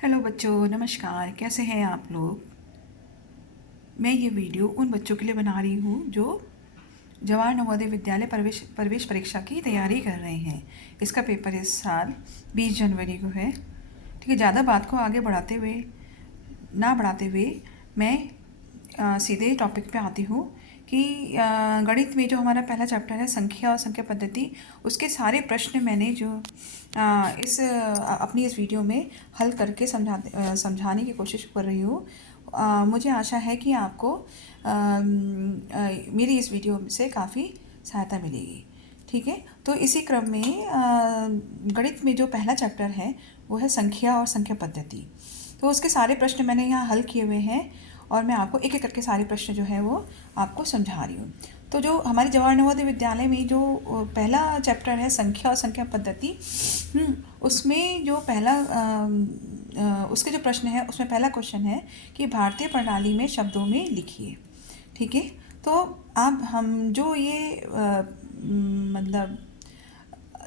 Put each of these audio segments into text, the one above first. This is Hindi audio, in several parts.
हेलो बच्चों, नमस्कार। कैसे हैं आप लोग। मैं ये वीडियो उन बच्चों के लिए बना रही हूँ जो जवाहर नवोदय विद्यालय प्रवेश परीक्षा की तैयारी कर रहे हैं। इसका पेपर इस साल 20 जनवरी को है। ठीक है, ज़्यादा बात को आगे बढ़ाते हुए मैं सीधे टॉपिक पे आती हूँ कि गणित में जो हमारा पहला चैप्टर है संख्या और संख्या पद्धति, उसके सारे प्रश्न मैंने जो अपनी इस वीडियो में हल करके समझाने की कोशिश कर रही हूँ। मुझे आशा है कि आपको मेरी इस वीडियो से काफ़ी सहायता मिलेगी। ठीक है, तो इसी क्रम में गणित में जो पहला चैप्टर है वो है संख्या और संख्या पद्धति। तो उसके सारे प्रश्न मैंने यहाँ हल किए हुए हैं और मैं आपको एक एक करके सारे प्रश्न जो है वो आपको समझा रही हूँ। तो जो हमारे जवाहर नवोदय विद्यालय में जो पहला चैप्टर है संख्या और संख्या पद्धति, उसमें जो उसके जो प्रश्न है उसमें पहला क्वेश्चन है कि भारतीय प्रणाली में शब्दों में लिखिए। ठीक है, तो अब हम जो ये मतलब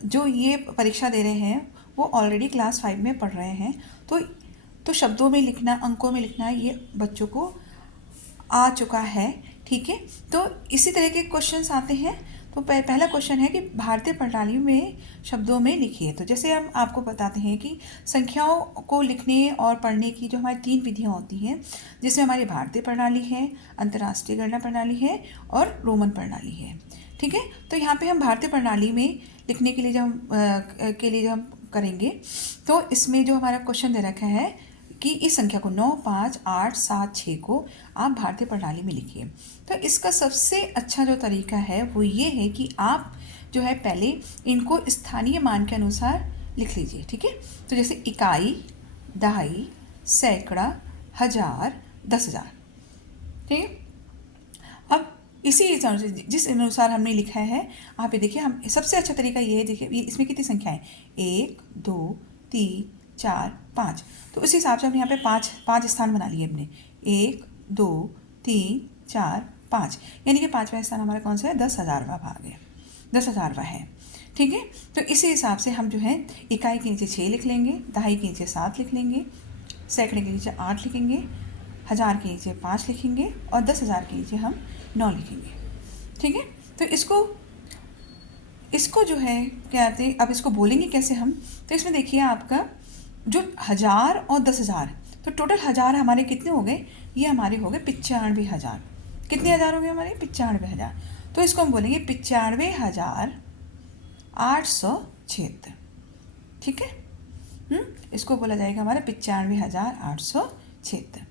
जो ये परीक्षा दे रहे हैं वो ऑलरेडी क्लास 5 में पढ़ रहे हैं। तो शब्दों में लिखना, अंकों में लिखना ये बच्चों को आ चुका है। ठीक है, तो इसी तरह के क्वेश्चंस आते हैं। तो पहला क्वेश्चन है कि भारतीय प्रणाली में शब्दों में लिखिए। तो जैसे हम आपको बताते हैं कि संख्याओं को लिखने और पढ़ने की जो हमारी 3 विधियाँ होती हैं, जिसमें हमारी भारतीय प्रणाली है, अंतर्राष्ट्रीय गणना प्रणाली है और रोमन प्रणाली है। ठीक है, तो यहाँ पे हम भारतीय प्रणाली में लिखने के लिए जब हम करेंगे तो इसमें जो हमारा क्वेश्चन दे रखा है कि इस संख्या को 9, 5, 8, 7, 6 को आप भारतीय प्रणाली में लिखिए। तो इसका सबसे अच्छा जो तरीका है वो ये है कि आप जो है पहले इनको स्थानीय मान के अनुसार लिख लीजिए। ठीक है, तो जैसे इकाई, दहाई, सैकड़ा, हजार, 10,000। ठीक है, अब इसी हिसाब से जिस अनुसार हमने लिखा है आप ये देखिए। हम सबसे अच्छा तरीका ये है, देखिए इसमें कितनी संख्याएं, 1, 2, 3, 4, 5। तो उस हिसाब से हमने यहाँ पे पाँच स्थान बना लिए हमने, 1, 2, 3, 4, 5, यानी कि 5वां स्थान हमारा कौन सा है, 10,000वां भाग है, 10,000वां है। ठीक है, तो इसी हिसाब से हम जो है इकाई के नीचे 6 लिख लेंगे, दहाई के नीचे 7 लिख लेंगे, सैकड़े के नीचे 8 लिखेंगे, हजार के नीचे 5 लिखेंगे और 10,000 के नीचे हम 9 लिखेंगे। ठीक है, तो इसको जो है क्या कहते हैं, अब इसको बोलेंगे कैसे हम। तो इसमें देखिए आपका जो 1000 और 10,000, तो टोटल हजार हमारे कितने हो गए, ये हमारे हो गए 95,000। कितने हज़ार हो गए हमारे, 95,000। तो इसको हम बोलेंगे 95,876। ठीक है, इसको बोला जाएगा हमारा 95,876।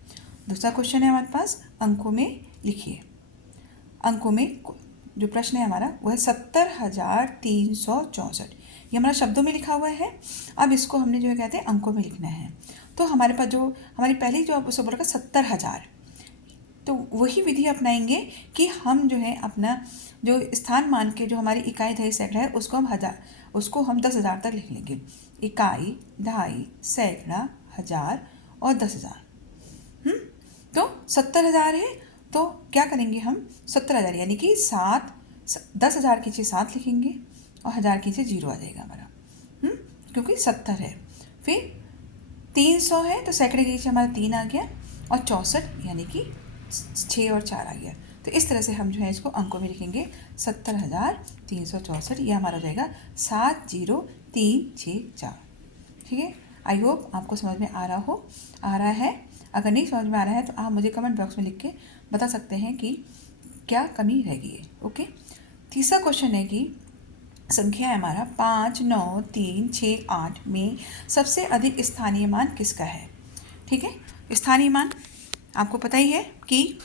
दूसरा क्वेश्चन है हमारे पास, अंकों में लिखिए। अंकों में जो प्रश्न है हमारा वो है 70,364। ये हमारा शब्दों में लिखा हुआ है। अब इसको हमने जो है कहते हैं अंकों में लिखना है। तो हमारे पास जो हमारी पहली जो आप उसको बोला 70,000, तो वही विधि अपनाएंगे कि हम जो है अपना जो स्थान मान के जो हमारी इकाई, दहाई, सैकड़ा है उसको हम 10,000 तक लिख लेंगे। इकाई, दहाई, सैकड़ा, हजार और 10,000। तो 70,000 है, तो क्या करेंगे हम, 70,000 यानी कि 10,000 के नीचे 7 लिखेंगे और हजार के नीचे 0 आ जाएगा हमारा, क्योंकि 70 है। फिर 300 है तो सैकड़े के नीचे हमारा 3 आ गया और 64 यानी कि 6 और 4 आ गया। तो इस तरह से हम जो है इसको अंकों में लिखेंगे 70,364। ये हमारा हो जाएगा 70,364। ठीक है, आई होप आपको समझ में आ रहा है। अगर नहीं समझ में आ रहा है तो आप मुझे कमेंट बॉक्स में लिख के बता सकते हैं कि क्या कमी रह गई है। ओके, तीसरा क्वेश्चन है कि संख्या है हमारा 5, 9, 3, 6, 8 में सबसे अधिक स्थानीय मान किसका है। ठीक है, स्थानीय मान आपको पता ही है कि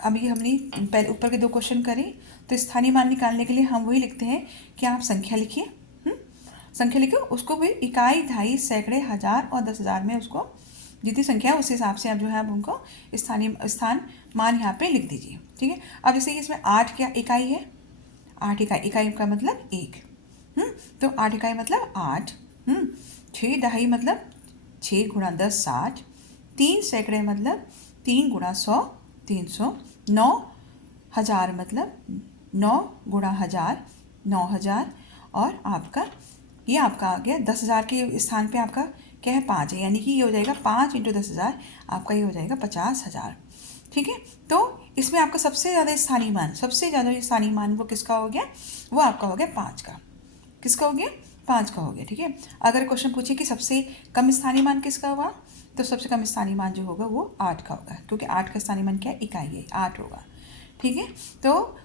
अभी हमने पहले ऊपर के 2 क्वेश्चन करें, तो स्थानीय मान निकालने के लिए हम वही लिखते हैं कि आप संख्या लिखिए। संख्या लिखो, उसको भी इकाई, दहाई, सैकड़े, हजार और 10,000 में उसको जितनी संख्या है उस हिसाब से आप जो है आप उनको स्थान मान यहाँ पे लिख दीजिए। ठीक है, अब जैसे कि इसमें 8 क्या इकाई है, 8 इकाई का मतलब 1, तो 8 इकाई मतलब 8, 6 दहाई मतलब 6 गुणा 10 60, 3 सैकड़े मतलब 3 गुणा 100 300, 9 हजार मतलब 9 गुणा हजार 9,000 और आपका ये आपका आ गया 10,000 के स्थान पे आपका क्या है 5 है, यानी कि ये हो जाएगा 5 × 10,000, आपका ये हो जाएगा 50,000। ठीक है, तो इसमें आपका सबसे ज़्यादा स्थानीय मान वो किसका हो गया, वो आपका हो गया 5 का। किसका हो गया, 5 का हो गया। ठीक है, अगर क्वेश्चन पूछे कि सबसे कम स्थानीय मान किसका हुआ, तो सबसे कम स्थानीय मान जो होगा वो 8 का होगा, क्योंकि 8 का स्थानीय मान क्या है, इकाई है, 8 होगा। ठीक है, तो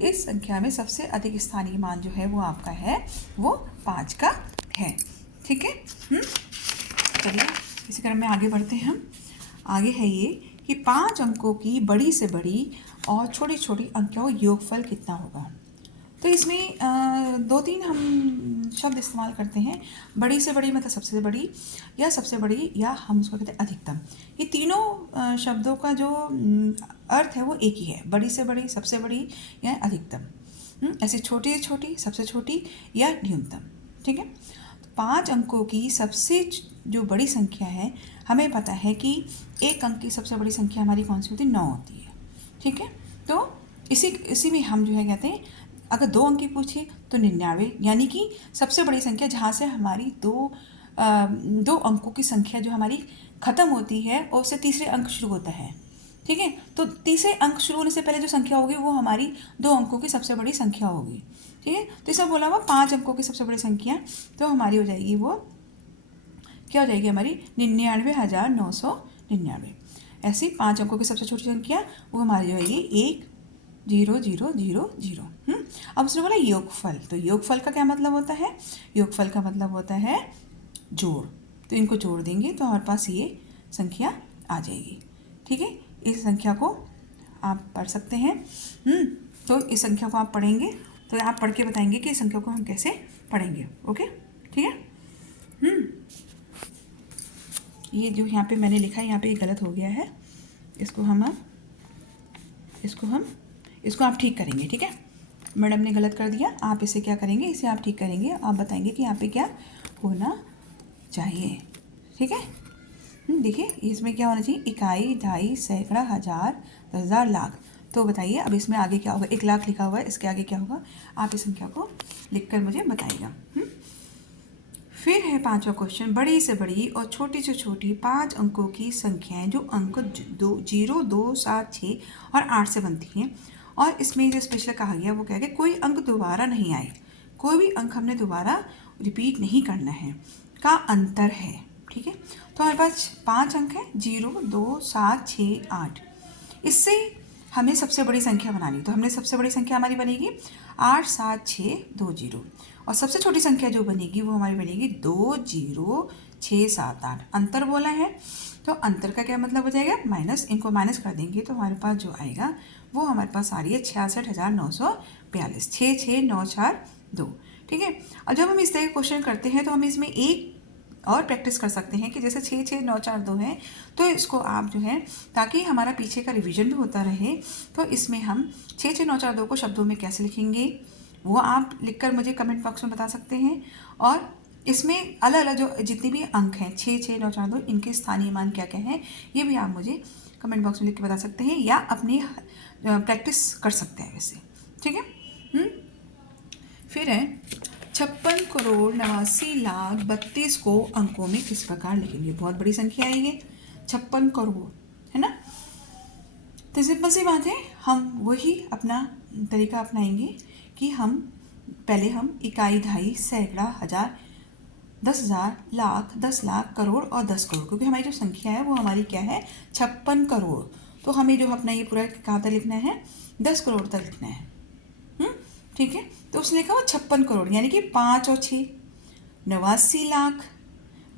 इस संख्या में सबसे अधिक स्थानीय मान जो है वो आपका है, वो 5 का है। ठीक है, चलिए इसी क्रम में आगे बढ़ते हैं हम। आगे है ये कि 5 अंकों की बड़ी से बड़ी और छोटी छोटी अंकों का योगफल कितना होगा। तो इसमें 2-3 हम शब्द इस्तेमाल करते हैं। बड़ी से बड़ी मतलब सबसे बड़ी, या सबसे बड़ी, या हम उसको कहते हैं अधिकतम। ये तीनों शब्दों का जो अर्थ है वो एक ही है, बड़ी से बड़ी, सबसे बड़ी या अधिकतम। ऐसे छोटी से छोटी, सबसे छोटी या न्यूनतम। ठीक है, तो 5 अंकों की सबसे जो बड़ी संख्या है, हमें पता है कि एक अंक की सबसे बड़ी संख्या हमारी कौन सी होती है, 9 होती है। ठीक है, तो इसी में हम जो है कहते हैं, अगर 2 अंक की पूछे तो 99, यानी कि सबसे बड़ी संख्या जहाँ से हमारी दो अंकों की संख्या जो हमारी ख़त्म होती है और उससे तीसरे अंक शुरू होता है। ठीक है, तो तीसरे अंक शुरू होने से पहले जो संख्या होगी वो हमारी 2 अंकों की सबसे बड़ी संख्या होगी। ठीक है, तो इसमें बोला हुआ 5 अंकों की सबसे बड़ी संख्या, तो हमारी हो जाएगी वो क्या हो जाएगी हमारी 99,999। ऐसी 5 अंकों की सबसे छोटी संख्या वो हमारी होगी 1,0,0,0,0। अब उसने बोला योगफल, तो योगफल का क्या मतलब होता है, योगफल का मतलब होता है जोड़। तो इनको जोड़ देंगे तो हमारे पास ये संख्या आ जाएगी। ठीक है, इस संख्या को आप पढ़ सकते हैं। तो इस संख्या को आप पढ़ेंगे तो आप पढ़ के बताएंगे कि इस संख्या को हम कैसे पढ़ेंगे। ओके, ठीक है। ये जो यहाँ पे मैंने लिखा है, यहाँ पे ये गलत हो गया है, इसको आप ठीक करेंगे। ठीक है, मैडम ने गलत कर दिया, आप इसे क्या करेंगे, इसे आप ठीक करेंगे, आप बताएंगे कि यहाँ पे क्या होना चाहिए। ठीक है, देखिए इसमें क्या होना चाहिए, इकाई, दहाई, सैकड़ा, हज़ार, 10,000, लाख। तो बताइए अब इसमें आगे क्या होगा, 1 लाख लिखा हुआ है, इसके आगे क्या होगा, आप इस संख्या को लिखकर मुझे बताइएगा। फिर है 5वां क्वेश्चन, बड़ी से बड़ी और छोटी से छोटी 5 अंकों की संख्याएं जो अंक 0, 2, 7, 6 और 8 से बनती हैं। और इसमें जो स्पेशल कहा गया वो क्या है, कोई अंक दोबारा नहीं आए, कोई भी अंक हमने दोबारा रिपीट नहीं करना है, का अंतर है। ठीक है, तो हमारे पास 5 अंक हैं, 0, 2, 7, 6, 8। इससे हमें सबसे बड़ी संख्या बनानी, तो हमने सबसे बड़ी संख्या हमारी बनेगी 8, 7, 6, 2, 0। और सबसे छोटी संख्या जो बनेगी वो हमारी बनेगी 2, 0, 6, 7, 8। अंतर बोला है, तो अंतर का क्या मतलब हो जाएगा, माइनस। इनको माइनस कर देंगे तो हमारे पास जो आएगा वो हमारे पास आ रही है 66,942, 6,6,9,4,2। ठीक है, और जब हम इस तरह के क्वेश्चन करते हैं तो हम इसमें एक और प्रैक्टिस कर सकते हैं कि जैसे 6,6,9,4,2 है, तो इसको आप जो है, ताकि हमारा पीछे का रिवीजन भी होता रहे, तो इसमें हम 6,6,9,4,2 को शब्दों में कैसे लिखेंगे वो आप लिखकर मुझे कमेंट बॉक्स में बता सकते हैं। और इसमें अलग अलग जो जितने भी अंक हैं 6,6,9,4,2, इनके स्थानीय मान क्या क्या हैं ये भी आप मुझे कमेंट बॉक्स में लिख के बता सकते हैं, या अपनी प्रैक्टिस कर सकते हैं वैसे। ठीक है, फिर है 56,89,32,000 को अंकों में किस प्रकार लिखेंगे। बहुत बड़ी संख्या है ये, 56 करोड़, है ना। तो सिंपल सी बात है, हम वही अपना तरीका अपनाएंगे कि हम इकाई, दहाई, सैकड़ा, हज़ार, 10,000, लाख, 10 लाख, करोड़ और 10 करोड़, क्योंकि हमारी जो संख्या है वो हमारी क्या है 56 करोड़। तो हमें जो अपना ये पूरा कहाँ तक लिखना है, 10 करोड़ तक लिखना है। ठीक है, तो उसने लिखा हुआ 56 करोड़, यानी कि 5 और 6 89 लाख।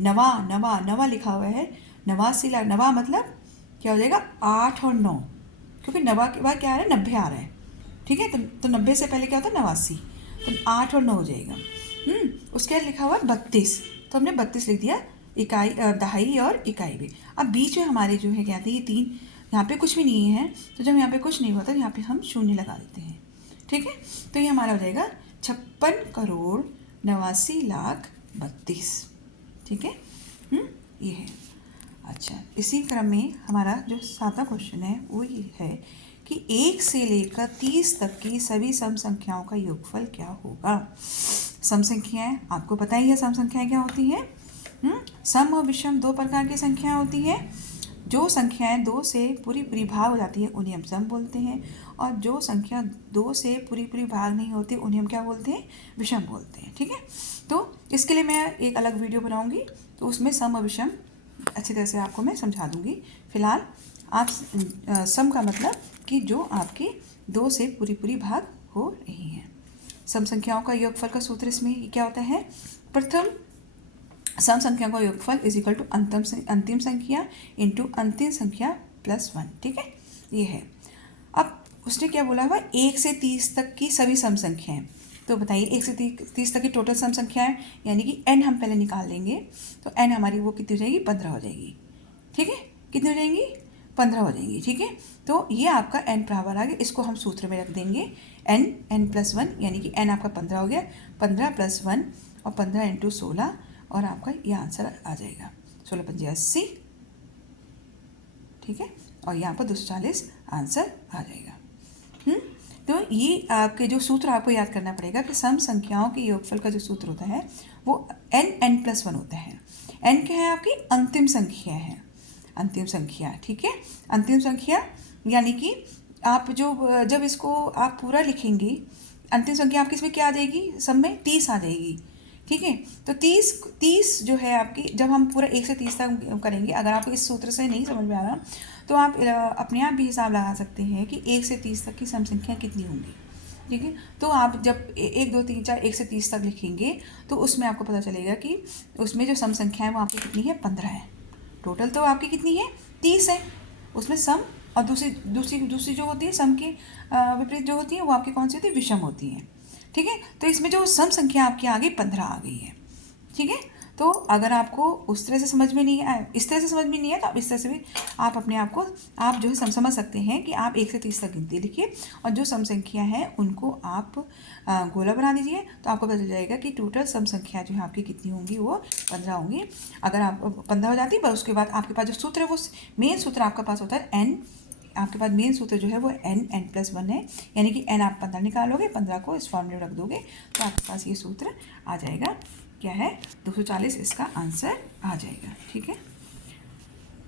नवा लिखा हुआ है, 89 लाख। नवा मतलब क्या हो जाएगा, 8 और 9, क्योंकि नवा के बाद क्या आ रहा है, 90 आ रहा है। ठीक है, तो 90 से पहले क्या होता है 89, तो 8 और 9 हो जाएगा। उसके बाद लिखा हुआ 32, तो हमने 32 लिख दिया, इकाई, दहाई और इकाई भी। अब बीच में हमारे जो है क्या आते हैं, ये 3, यहाँ पे कुछ भी नहीं है, तो जब यहाँ पे कुछ नहीं होता यहाँ पे हम शून्य लगा देते हैं। ठीक है, तो ये हमारा हो जाएगा 56,89,32,000। ठीक है, ये है। अच्छा, इसी क्रम में हमारा जो 7वां क्वेश्चन है वो ये है कि 1 से लेकर 30 तक की सभी सम संख्याओं का योगफल क्या होगा। सम संख्याएं, आपको पता ही है सम संख्याएं क्या होती हैं। सम और विषम दो प्रकार की संख्याएं होती हैं। जो संख्याएं दो से पूरी पूरी भाग हो जाती है उन्हें हम सम बोलते हैं, और जो संख्या दो से पूरी पूरी भाग नहीं होती उन्हें हम क्या बोलते हैं, विषम बोलते हैं। ठीक है, तो इसके लिए मैं एक अलग वीडियो बनाऊंगी, तो उसमें सम और विषम अच्छी तरह से आपको मैं समझा दूंगी। फिलहाल आप सम का मतलब कि जो आपकी दो से पूरी पूरी भाग हो रही हैं। सम संख्याओं का योगफल का सूत्र इसमें क्या होता है, प्रथम सम संख्याओं का योगफल इज इक्वल टू अंतिम संख्या इंटू अंतिम संख्या प्लस 1। ठीक है, ये है। अब उसने क्या बोला हुआ, 1 से 30 तक की सभी सम संख्याएं। तो बताइए 1 से 30 तक की टोटल सम संख्याएं, यानी कि n हम पहले निकाल लेंगे, तो n हमारी वो कितनी हो जाएगी, 15 हो जाएगी। ठीक है, कितनी हो जाएंगी, 15 हो जाएंगी। ठीक है, तो ये आपका n बराबर आ गया, इसको हम सूत्र में रख देंगे n प्लस 1, यानी कि n आपका 15 हो गया, 15 प्लस 1 और 15 इंटू 16, और आपका ये आंसर आ जाएगा 16 पंजे 80। ठीक है, और यहाँ पर 240 आंसर आ जाएगा। तो ये आपके जो सूत्र आपको याद करना पड़ेगा कि सम संख्याओं के योगफल का जो सूत्र होता है वो n प्लस 1 होता है। n क्या है, आपकी अंतिम संख्या है, अंतिम संख्या। ठीक है, अंतिम संख्या यानी कि आप जब इसको आप पूरा लिखेंगे, अंतिम संख्या आपकी इसमें क्या आ जाएगी, सब में 30 आ जाएगी। ठीक है, तो 30 जो है आपकी, जब हम पूरा 1 से 30 तक करेंगे, अगर आपको इस सूत्र से नहीं समझ में आ रहा तो आप अपने आप भी हिसाब लगा सकते हैं कि 1 से 30 तक की सम संख्या कितनी होंगी। ठीक है, तो आप जब 1 2 3 4 1 से 30 तक लिखेंगे तो उसमें आपको पता चलेगा कि उसमें जो सम संख्या है वो आपकी कितनी है, 15 है। टोटल तो आपकी कितनी है, 30 है। उसमें सम और दूसरी जो होती है सम के विपरीत जो होती है वो आपकी कौन सी होती है, विषम होती है। ठीक है, तो इसमें जो सम संख्या आपकी आ गई 15 आ गई है। ठीक है, तो अगर आपको उस तरह से समझ में नहीं आए, इस तरह से समझ में नहीं आया, तो आप इस तरह से भी आप अपने आप को आप जो है समझ सकते हैं कि आप 1 से 30 तक गिनती लिखिए और जो सम संख्या है उनको आप गोला बना दीजिए, तो आपको पता चल जाएगा कि टोटल सम संख्या जो है आपकी कितनी होंगी, वो 15 होंगी। अगर आप 15 हो जाती है, पर उसके बाद आपके पास जो सूत्र है वो मेन सूत्र आपके पास होता है n। आपके पास मेन सूत्र जो है वो n प्लस 1 है, यानी कि n आप 15 निकालोगे, 15 को इस फॉर्मूले में रख दोगे तो आपके पास ये सूत्र आ जाएगा। क्या है, 240 इसका आंसर आ जाएगा। ठीक है,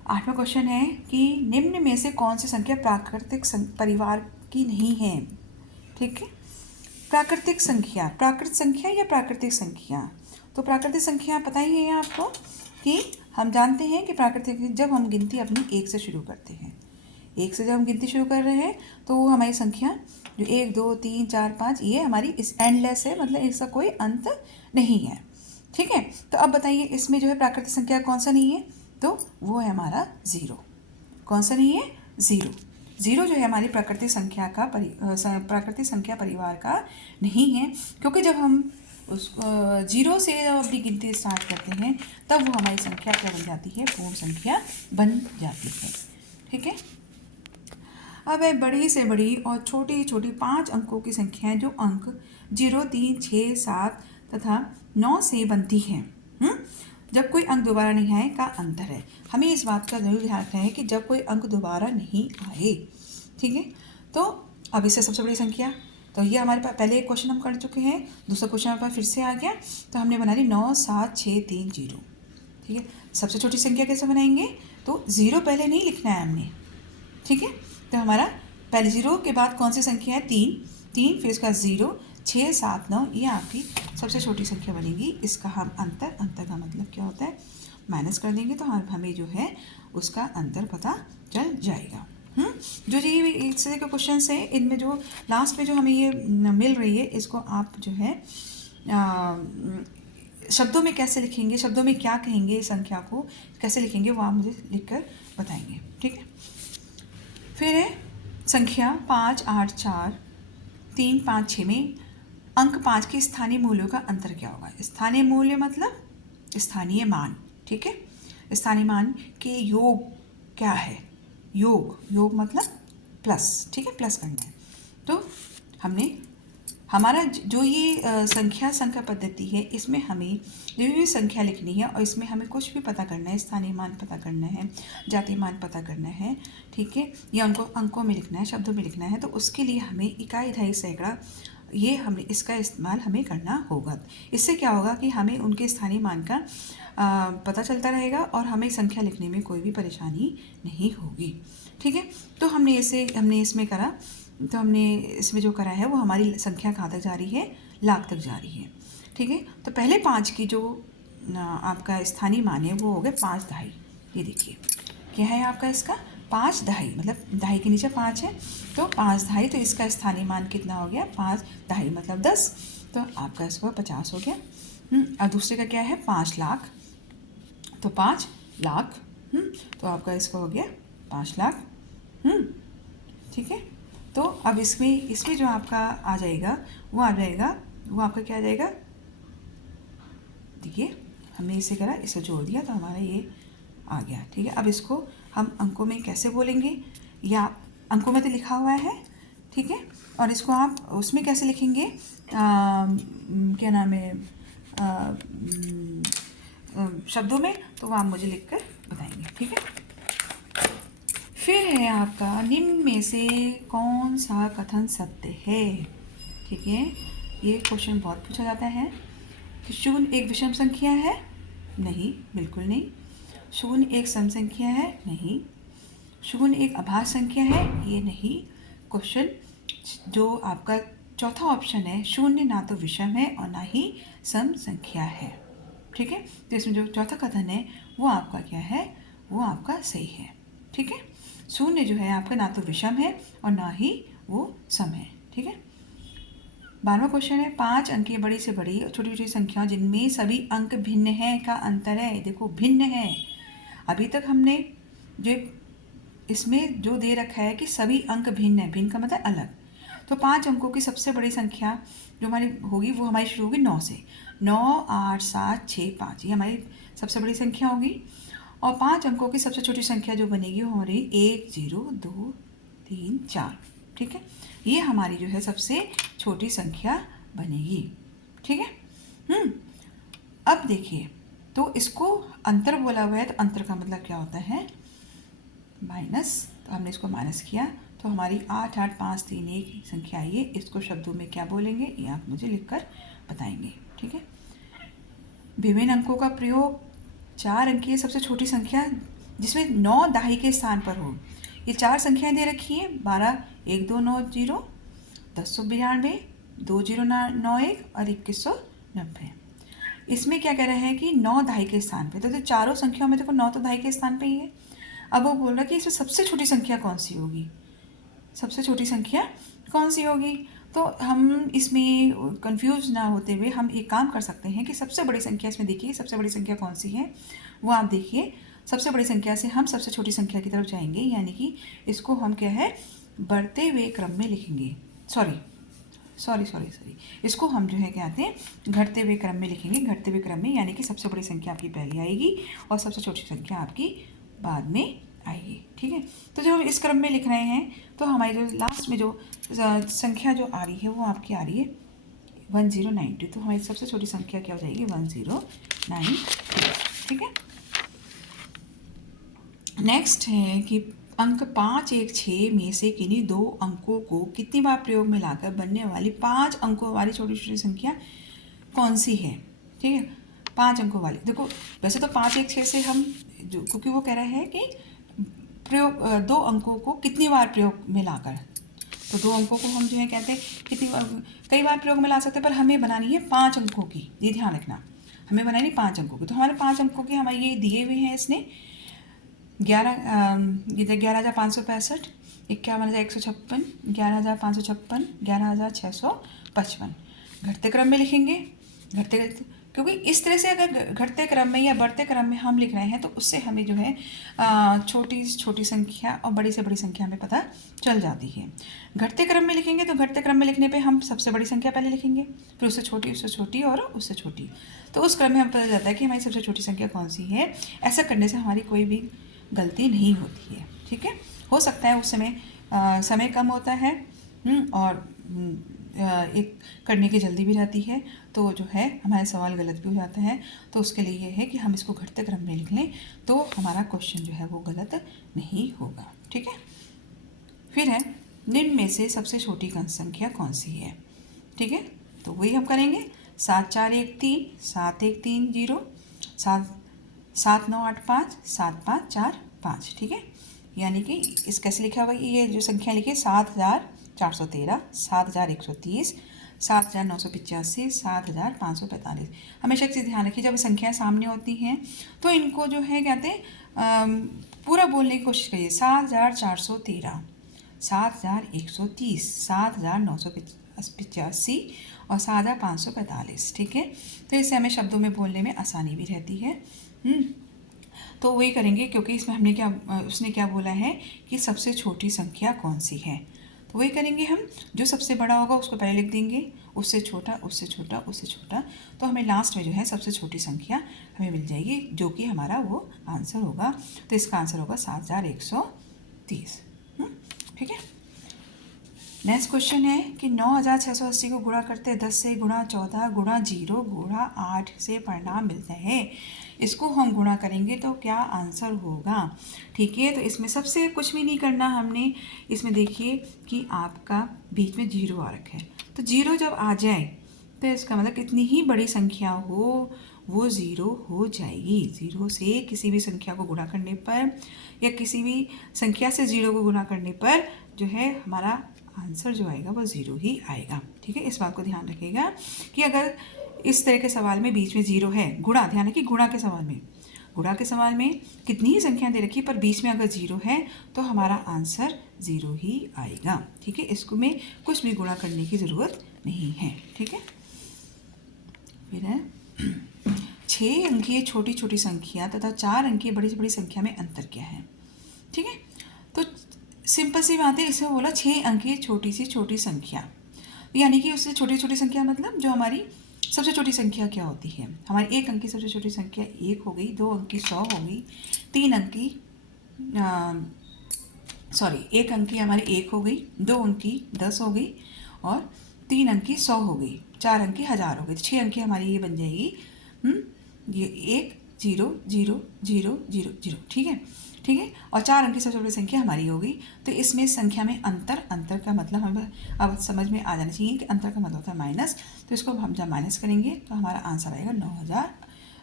8वां क्वेश्चन है कि निम्न में से कौन सी संख्या प्राकृतिक परिवार की नहीं है। ठीक है, प्राकृतिक संख्या, प्राकृत संख्या या प्राकृतिक संख्या, तो प्राकृतिक संख्या पता ही है आपको कि हम जानते हैं कि प्राकृतिक, जब हम गिनती अपनी 1 से शुरू करते हैं, 1 से जब हम गिनती शुरू कर रहे हैं तो वो हमारी संख्या जो 1 2 3 4 5 ये हमारी इस एंडलेस है, मतलब इसका कोई अंत नहीं है। ठीक है, तो अब बताइए इसमें जो है प्राकृतिक संख्या कौन सा नहीं है, तो वो है हमारा 0। कौन सा नहीं है, 0। 0 जो है हमारी प्राकृतिक संख्या का प्राकृतिक संख्या परिवार का नहीं है, क्योंकि जब हम उस 0 से जब अपनी गिनती स्टार्ट करते हैं तब वो हमारी संख्या क्या बन जाती है, पूर्ण संख्या बन जाती है। ठीक है, अब है बड़ी से बड़ी और छोटी छोटी 5 अंकों की संख्याएं जो अंक 0 3 6 7 तथा 9 से बनती हैं। जब कोई अंक दोबारा नहीं आए का अंतर है। हमें इस बात का जरूर ध्यान रखना है कि जब कोई अंक दोबारा नहीं आए। ठीक है, तो अब इससे सबसे बड़ी संख्या, तो ये हमारे पास पहले एक क्वेश्चन हम कर चुके हैं, दूसरा क्वेश्चन हमारे पास फिर से आ गया, तो हमने बना ली 9 7 6 3 0। ठीक है, सबसे छोटी संख्या कैसे बनाएंगे, तो 0 पहले नहीं लिखना है हमने। ठीक है, तो हमारा पहले 0 के बाद कौन सी संख्या है, 3, फिर इसका 0 6 7 9, ये आपकी सबसे छोटी संख्या बनेगी। इसका हम अंतर का मतलब क्या होता है, माइनस कर देंगे तो हमें जो है उसका अंतर पता चल जाएगा। जो ये इस तरह के क्वेश्चन है, इनमें जो लास्ट में जो हमें ये मिल रही है, इसको आप जो है शब्दों में कैसे लिखेंगे, शब्दों में क्या कहेंगे, संख्या को कैसे लिखेंगे वो आप मुझे लिख कर बताएंगे। ठीक है, फिर है संख्या 5 8 4 3 5 6 में अंक 5 के स्थानीय मूल्यों का अंतर क्या होगा। स्थानीय मूल्य मतलब स्थानीय मान। ठीक है, स्थानीय मान के योग क्या है, योग मतलब प्लस। ठीक है, प्लस करना है। तो हमने हमारा जो ये संख्या पद्धति है, इसमें हमें जो भी संख्या लिखनी है और इसमें हमें कुछ भी पता करना है, स्थानीय मान पता करना है, जातीय मान पता करना है। ठीक है, या उनको अंकों में लिखना है, शब्दों में लिखना है, तो उसके लिए हमें इकाई, दहाई, सैकड़ा ये हमें इसका इस्तेमाल हमें करना होगा। इससे क्या होगा कि हमें उनके स्थानीय मान का पता चलता रहेगा और हमें संख्या लिखने में कोई भी परेशानी नहीं होगी। ठीक है, तो हमने इसमें करा, तो हमने इसमें जो करा है वो हमारी संख्या कहाँ तक जा रही है, लाख तक जा रही है। ठीक है, तो पहले 5 की जो आपका स्थानीय मान है वो हो गए 5 दहाई। ये देखिए क्या है आपका इसका 5 दहाई, मतलब दहाई के नीचे 5 है तो 5 दहाई, तो इसका स्थानीय मान कितना हो गया 5 दहाई मतलब 10, तो आपका इसको 50 हो गया। और दूसरे का क्या है 5 लाख, तो 5 लाख, तो आपका इसका हो गया 5 लाख। ठीक है, तो अब इसमें जो आपका आ जाएगा वो आपका क्या आ जाएगा, देखिए हमने इसे करा, इसे जोड़ दिया तो हमारा ये आ गया। ठीक है, अब इसको हम अंकों में कैसे बोलेंगे, या अंकों में तो लिखा हुआ है, ठीक है, और इसको आप उसमें कैसे लिखेंगे, क्या नाम है, शब्दों में, तो वो आप मुझे लिखकर बताएंगे। ठीक है, फिर है आपका निम्न में से कौन सा कथन सत्य है। ठीक है, ये क्वेश्चन बहुत पूछा जाता है कि शून्य एक विषम संख्या है, नहीं, बिल्कुल नहीं। शून्य एक सम संख्या है, नहीं। शून्य एक अभाज्य संख्या है, ये नहीं। क्वेश्चन जो आपका चौथा ऑप्शन है, शून्य ना तो विषम है और ना ही सम संख्या है। ठीक है, तो इसमें जो चौथा कथन है वो आपका क्या है, वो आपका सही है। ठीक है, शून्य जो है आपका ना तो विषम है और ना ही वो सम है। ठीक है, 12वां क्वेश्चन है 5 अंकीय बड़ी से बड़ी और छोटी छोटी संख्या जिनमें सभी अंक भिन्न हैं का अंतर है। देखो भिन्न है, अभी तक हमने जो इसमें जो दे रखा है कि सभी अंक भिन्न है, भिन्न का मतलब अलग, तो 5 अंकों की सबसे बड़ी संख्या जो हमारी होगी वो हमारी शुरू होगी 9 से, 9 8 7 6 5, ये हमारी सबसे बड़ी संख्या होगी। और 5 अंकों की सबसे छोटी संख्या जो बनेगी वो हमारी 1 0 2 3 4। ठीक है, ये हमारी जो है सबसे छोटी संख्या बनेगी। ठीक है, अब देखिए, तो इसको अंतर बोला हुआ है, तो अंतर का मतलब क्या होता है, माइनस, तो हमने इसको माइनस किया तो हमारी 8 8 5 3 1 संख्या आई है। इसको शब्दों में क्या बोलेंगे ये आप मुझे लिखकर बताएंगे। ठीक है, विभिन्न अंकों का प्रयोग, 4 अंकीय सबसे छोटी संख्या जिसमें 9 दहाई के स्थान पर हो। ये 4 संख्याएं दे रखी है, 12 1 2 9 0, 1092, 2091 और 2190। इसमें क्या कह रहे हैं कि 9 दहाई के स्थान पे, तो चारों संख्याओं में देखो 9 तो दहाई के स्थान पे ही है। अब वो बोल रहा है कि इसमें सबसे छोटी संख्या कौन सी होगी, सबसे छोटी संख्या कौन सी होगी। तो हम इसमें कंफ्यूज ना होते हुए हम एक काम कर सकते हैं कि सबसे बड़ी संख्या इसमें देखिए, सबसे बड़ी संख्या कौन सी है वो आप देखिए। सबसे बड़ी संख्या से हम सबसे छोटी संख्या की तरफ जाएंगे, यानी कि इसको हम क्या है बढ़ते हुए क्रम में लिखेंगे, सॉरी, इसको हम जो है क्या कहते हैं घटते हुए क्रम में लिखेंगे। घटते हुए क्रम में यानी कि सबसे बड़ी संख्या आपकी पहले आएगी और सबसे छोटी संख्या आपकी बाद में आएगी। ठीक है, तो जब हम इस क्रम में लिख रहे हैं तो हमारी जो लास्ट में जो संख्या जो आ रही है वो आपकी आ रही है 1092, तो हमारी सबसे छोटी संख्या क्या हो जाएगी 1092। ठीक है, नेक्स्ट है कि अंक 5 1 6 में से किन्हीं 2 अंकों को कितनी बार प्रयोग में लाकर बनने वाली 5 अंकों वाली छोटी छोटी संख्या कौन सी है। ठीक है, 5 अंकों वाली, देखो वैसे तो 5 1 6 से हम जो, क्योंकि वो कह रहे हैं कि प्रयोग 2 अंकों को कितनी बार प्रयोग में लाकर, तो 2 अंकों को हम जो है कहते हैं कितनी बार, कई बार प्रयोग में ला सकते हैं, पर हमें बनानी है 5 अंकों की, ये ध्यान रखना, हमें बनानी 5 अंकों की। तो हमारे 5 अंकों के हमारे ये दिए हुए हैं इसने 11,565, 51,156, 11,556, 11,655। घटते क्रम में लिखेंगे, क्योंकि इस तरह से अगर घटते क्रम में या बढ़ते क्रम में हम लिख रहे हैं तो उससे हमें जो है छोटी छोटी संख्या और बड़ी से बड़ी संख्या में पता चल जाती है। घटते क्रम में लिखेंगे तो घटते क्रम में लिखने पे हम सबसे बड़ी संख्या पहले लिखेंगे, फिर उससे छोटी और उससे छोटी, तो उस क्रम में हमें पता चलता है कि हमारी सबसे छोटी संख्या कौन सी है। ऐसा करने से हमारी कोई भी गलती नहीं होती है। ठीक है, हो सकता है उस समय समय कम होता है और एक करने की जल्दी भी रहती है, तो जो है हमारे सवाल गलत भी हो जाते हैं, तो उसके लिए ये है कि हम इसको घटते क्रम में लिख लें तो हमारा क्वेश्चन जो है वो गलत नहीं होगा। ठीक है, फिर है निम्न में से सबसे छोटी संख्या कौन सी है। ठीक है, तो वही हम करेंगे। 7 4 1 3, 7 1 3 0, 7 9 8 5, 7 5 4 5। ठीक है, यानी कि इस कैसे लिखा हुआ, ये जो संख्या लिखी है 7413, 7130, 7985, 7545। हमेशा एक चीज़ ध्यान रखिए, जब संख्याएं सामने होती हैं तो इनको जो है कहते हैं पूरा बोलने की कोशिश करिए। 7413, 7130, 7985 और 7545। ठीक है, तो इससे हमें शब्दों में बोलने में आसानी भी रहती है। तो वही करेंगे, क्योंकि इसमें हमने उसने क्या बोला है कि सबसे छोटी संख्या कौन सी है, तो वही करेंगे हम। जो सबसे बड़ा होगा उसको पहले लिख देंगे, उससे छोटा, उससे छोटा, उससे छोटा, तो हमें लास्ट में जो है सबसे छोटी संख्या हमें मिल जाएगी, जो कि हमारा वो आंसर होगा। तो इसका आंसर होगा 7130। ठीक है। नेक्स्ट क्वेश्चन है कि 9680 को गुणा करते 10 से गुणा 14 गुणा 0 गुणा 8 से परिणाम मिलता है। इसको हम गुणा करेंगे तो क्या आंसर होगा। ठीक है, तो इसमें सबसे कुछ भी नहीं करना हमने। इसमें देखिए कि आपका बीच में 0 आ रखा है, तो 0 जब आ जाए तो इसका मतलब कितनी ही बड़ी संख्या हो वो 0 हो जाएगी। 0 से किसी भी संख्या को गुणा करने पर या किसी भी संख्या से 0 को गुणा करने पर जो है हमारा आंसर जो आएगा वो 0 ही आएगा। ठीक है, इस बात को ध्यान रखिएगा कि अगर इस तरह के सवाल में बीच में 0 है, गुणा, ध्यान रखिए गुणा के सवाल में कितनी ही संख्या दे रखी पर बीच में अगर 0 है तो हमारा आंसर 0 ही आएगा। ठीक है, इसको में कुछ भी गुणा करने की ज़रूरत नहीं है। ठीक है, फिर है 6 अंकीय छोटी छोटी संख्या तथा 4 अंकीय बड़ी से बड़ी संख्या में अंतर क्या है। ठीक है, तो सिंपल सी बात है, इसमें बोला 6 अंकीय छोटी सी छोटी संख्या, यानी कि उससे छोटी छोटी संख्या मतलब जो हमारी सबसे छोटी संख्या क्या होती है। हमारी 1 अंक की सबसे छोटी संख्या 1 हो गई, 2 अंक की 100 हो गई, 3 अंक की 1 अंक की हमारी 1 हो गई, 2 अंक की 10 हो गई और 3 अंक की 100 हो गई, 4 अंक की 1000 हो गई। 6 अंक की हमारी ये बन जाएगी ये 1 0 0 0 0 0। ठीक है, ठीक है, और 4 अंक की सबसे बड़ी संख्या हमारी होगी। तो इसमें संख्या में अंतर का मतलब हमें अब समझ में आ जाना चाहिए कि अंतर का मतलब होता है माइनस। तो इसको हम जब माइनस करेंगे तो हमारा आंसर आएगा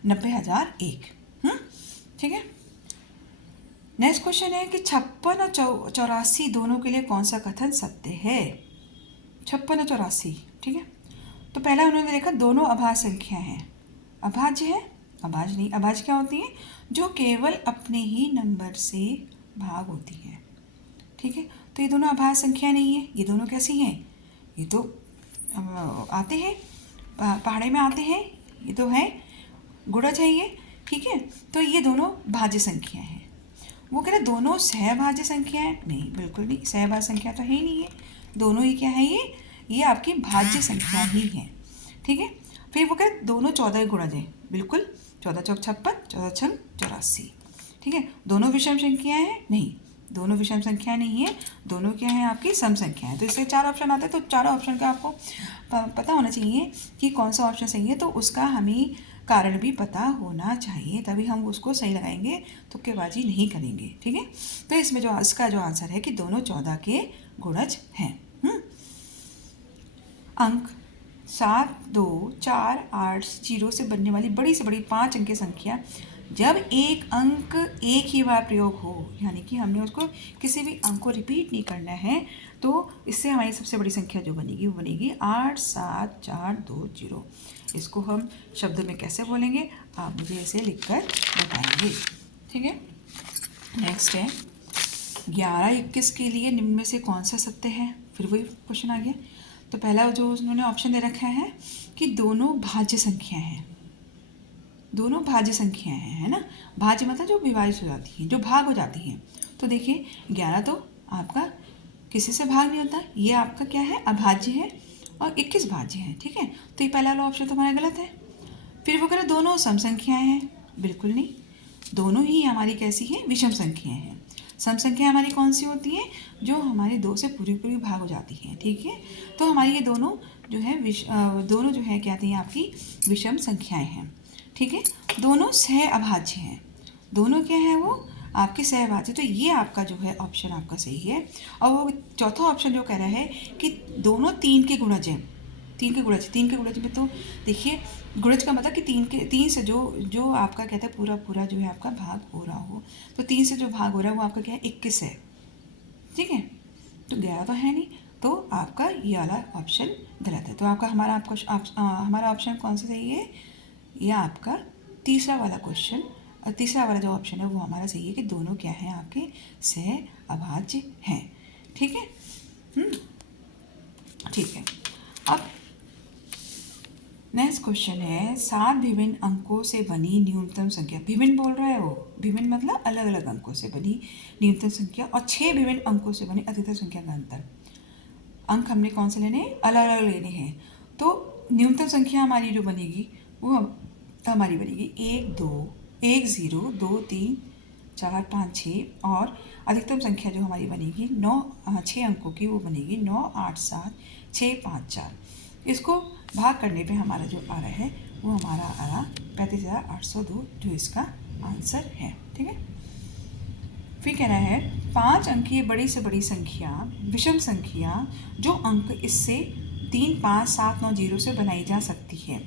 90,001। ठीक है। नेक्स्ट क्वेश्चन है कि 56 और 84 दोनों के लिए कौन सा कथन सत्य है। 56 और 84। ठीक है, तो पहला उन्होंने देखा दोनों अभाज्य संख्या हैं। अभाज्य है, अभाज्य नहीं। अभाज्य क्या होती है, जो केवल अपने ही नंबर से भाग होती है। ठीक है, तो ये दोनों अभाज्य संख्या नहीं है। ये दोनों कैसी हैं, ये तो आते हैं पहाड़े में आते हैं, ये तो है गुणज है ये। ठीक है, तो ये दोनों भाज्य संख्या हैं। वो कह रहे दोनों सहभाज्य संख्या है, नहीं बिल्कुल नहीं, सहभाज्य संख्या तो है ही नहीं है। दोनों ही क्या है, ये आपकी भाज्य संख्या ही है। ठीक है, फिर वो कह दोनों 14 गुणज हैं, बिल्कुल 14 चौक 56, 14 छंग 84। ठीक है, दोनों विषम संख्याएं हैं, नहीं दोनों विषम संख्या नहीं है, दोनों क्या है आपकी सम संख्या है। तो इससे 4 ऑप्शन आते हैं, तो चारों ऑप्शन का आपको पता होना चाहिए कि कौन सा ऑप्शन सही है। तो उसका हमें कारण भी पता होना चाहिए, तभी हम उसको सही लगाएंगे, तुक्केबाजी नहीं करेंगे। ठीक है, तो इसमें जो इसका जो आंसर है कि दोनों 14 के गुणज हैं। अंक 7 2 4 8 0 से बनने वाली बड़ी से बड़ी 5 अंक की संख्या जब एक अंक एक ही बार प्रयोग हो, यानी कि हमने उसको किसी भी अंक को रिपीट नहीं करना है, तो इससे हमारी सबसे बड़ी संख्या जो बनेगी वो बनेगी 8 7 4 2 0। इसको हम शब्द में कैसे बोलेंगे, आप मुझे इसे लिखकर बताएंगे। ठीक है, नेक्स्ट है 11 21 के लिए निम्न में से कौन सा सत्य है। फिर वही क्वेश्चन आ गया। तो पहला जो उन्होंने ऑप्शन दे रखा है कि दोनों भाज्य संख्या हैं, दोनों भाज्य संख्याएं हैं, है ना। भाज्य मतलब जो विभाजित हो जाती हैं, जो भाग हो जाती हैं। तो देखिए 11 तो आपका किसी से भाग नहीं होता, ये आपका क्या है अभाज्य है, और 21 भाज्य है। ठीक है, तो ये पहला वाला ऑप्शन तुम्हारा गलत है। फिर वो कह रहे दोनों सम संख्याएं हैं, बिल्कुल नहीं, दोनों ही हमारी कैसी हैं विषम संख्याएं हैं। सम संख्या हमारी कौन सी होती है, जो हमारी 2 से पूरी पूरी भाग हो जाती है। ठीक है, तो हमारी ये दोनों जो है दोनों जो है क्या थी आपकी विषम संख्याएं हैं। ठीक है, दोनों सह अभाज्य हैं, दोनों क्या है वो आपके सहभाज्य। तो ये आपका जो है ऑप्शन आपका सही है। और वो चौथा ऑप्शन जो कह रहा है कि दोनों 3 के गुणज हैं, 3 के गुणज में तो देखिए गुणज का मतलब कि 3 से जो आपका कहते हैं पूरा जो है आपका भाग हो रहा हो, तो 3 से जो भाग हो रहा है वो आपका क्या है 21 है, ठीक है। तो 11 तो है नहीं, तो आपका ये वाला ऑप्शन गलत है। तो हमारा ऑप्शन कौन सा सही है? यह आपका तीसरा वाला क्वेश्चन, और तीसरा वाला जो ऑप्शन है वो हमारा सही है कि दोनों क्या है आपके सह अभाज्य हैं, ठीक है। ठीक है। अब नेक्स्ट क्वेश्चन है 7 विभिन्न अंकों से बनी न्यूनतम संख्या, विभिन्न बोल रहा है वो, विभिन्न मतलब अलग अलग अंकों से बनी न्यूनतम संख्या और 6 विभिन्न अंकों से बनी अधिकतम संख्या का अंतर। अंक हमने कौन से लेने हैं? अलग अलग लेने हैं। तो न्यूनतम संख्या हमारी जो बनेगी वो हमारी बनेगी 1 2 1 0 2 3 4 5 6, और अधिकतम संख्या जो हमारी बनेगी 6 अंकों की, वो बनेगी 9 8 7 6 5 4। इसको भाग करने पे हमारा जो आ रहा है वो हमारा आ रहा 35,802, जो इसका आंसर है, ठीक है। फिर कह रहा है 5 अंकीय बड़ी से बड़ी संख्या विषम संख्या जो अंक इससे 3 5 7 9 0 से बनाई जा सकती है,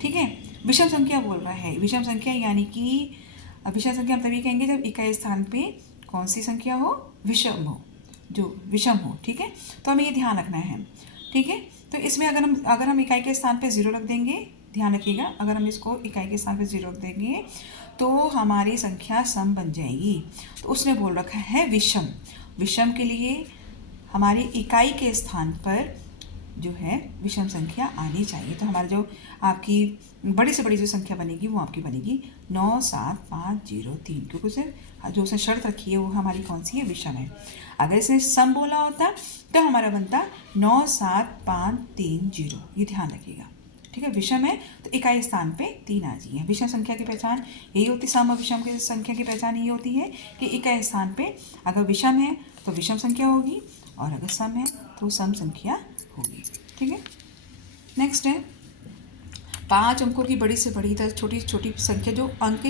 ठीक है। विषम संख्या बोल रहा है, विषम संख्या यानी कि विषम संख्या हम तभी कहेंगे जब इकाई स्थान पे कौन सी संख्या हो? विषम हो, जो विषम हो, ठीक है। तो हमें ये ध्यान रखना है, ठीक है। तो इसमें अगर हम इकाई के स्थान पे 0 रख देंगे, ध्यान रखिएगा, अगर हम इसको इकाई के स्थान पे 0 रख देंगे तो हमारी संख्या सम बन जाएगी। तो उसने बोल रखा है विषम, विषम के लिए हमारी इकाई के स्थान पर जो है विषम संख्या आनी चाहिए। तो हमारा जो आपकी बड़ी से बड़ी जो संख्या बनेगी वो आपकी बनेगी 9 7 5 0 3, क्योंकि उसे जो उसने शर्त रखी है वो हमारी कौन सी है? विषम है। अगर इसने सम बोला होता तो हमारा बनता 9 7 5 3 0, ये ध्यान रखिएगा, ठीक है। विषम है तो इकाई स्थान पे 3 आ जाइए। विषम संख्या की पहचान यही होती है, सम और विषम की संख्या की पहचान यही होती है कि इकाई स्थान पे अगर विषम है तो विषम संख्या होगी, और अगर सम है तो सम संख्या होगी, ठीक है। नेक्स्ट है 5 अंकों की बड़ी से बड़ी तक छोटी छोटी संख्या जो अंक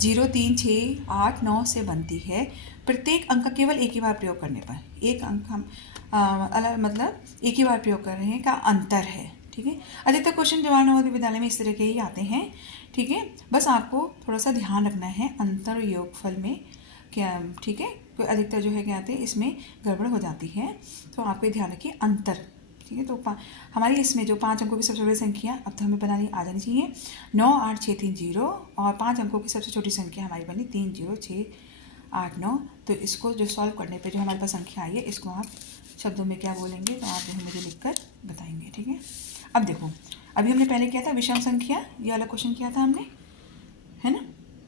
0 3 6 8 9 से बनती है, प्रत्येक अंक का केवल एक ही बार प्रयोग करने पर, एक अंक हम अलग मतलब एक ही बार प्रयोग कर रहे हैं का अंतर है, ठीक है। अधिकतर क्वेश्चन जवाहर नवोदय विद्यालय में इस तरह के ही आते हैं, ठीक है। बस आपको थोड़ा सा ध्यान रखना है अंतर योगफल में क्या, ठीक है। कोई अधिकतर जो है क्या आते हैं इसमें गड़बड़ हो जाती है, तो आप ये ध्यान रखिए अंतर, ठीक है। तो हमारी इसमें जो 5 अंकों की सबसे बड़ी संख्या अब तो हमें बनानी आ जानी चाहिए 9 8 6 3 0, और 5 अंकों की सबसे छोटी संख्या हमारी बनी 3 0 6 8 9। तो इसको जो सॉल्व करने पे जो हमारे पास संख्या आई है इसको आप शब्दों में क्या बोलेंगे तो आप जो मुझे लिखकर बताएंगे, ठीक है। अब देखो अभी हमने पहले किया था विषम संख्या, ये वाला क्वेश्चन किया था हमने, है ना,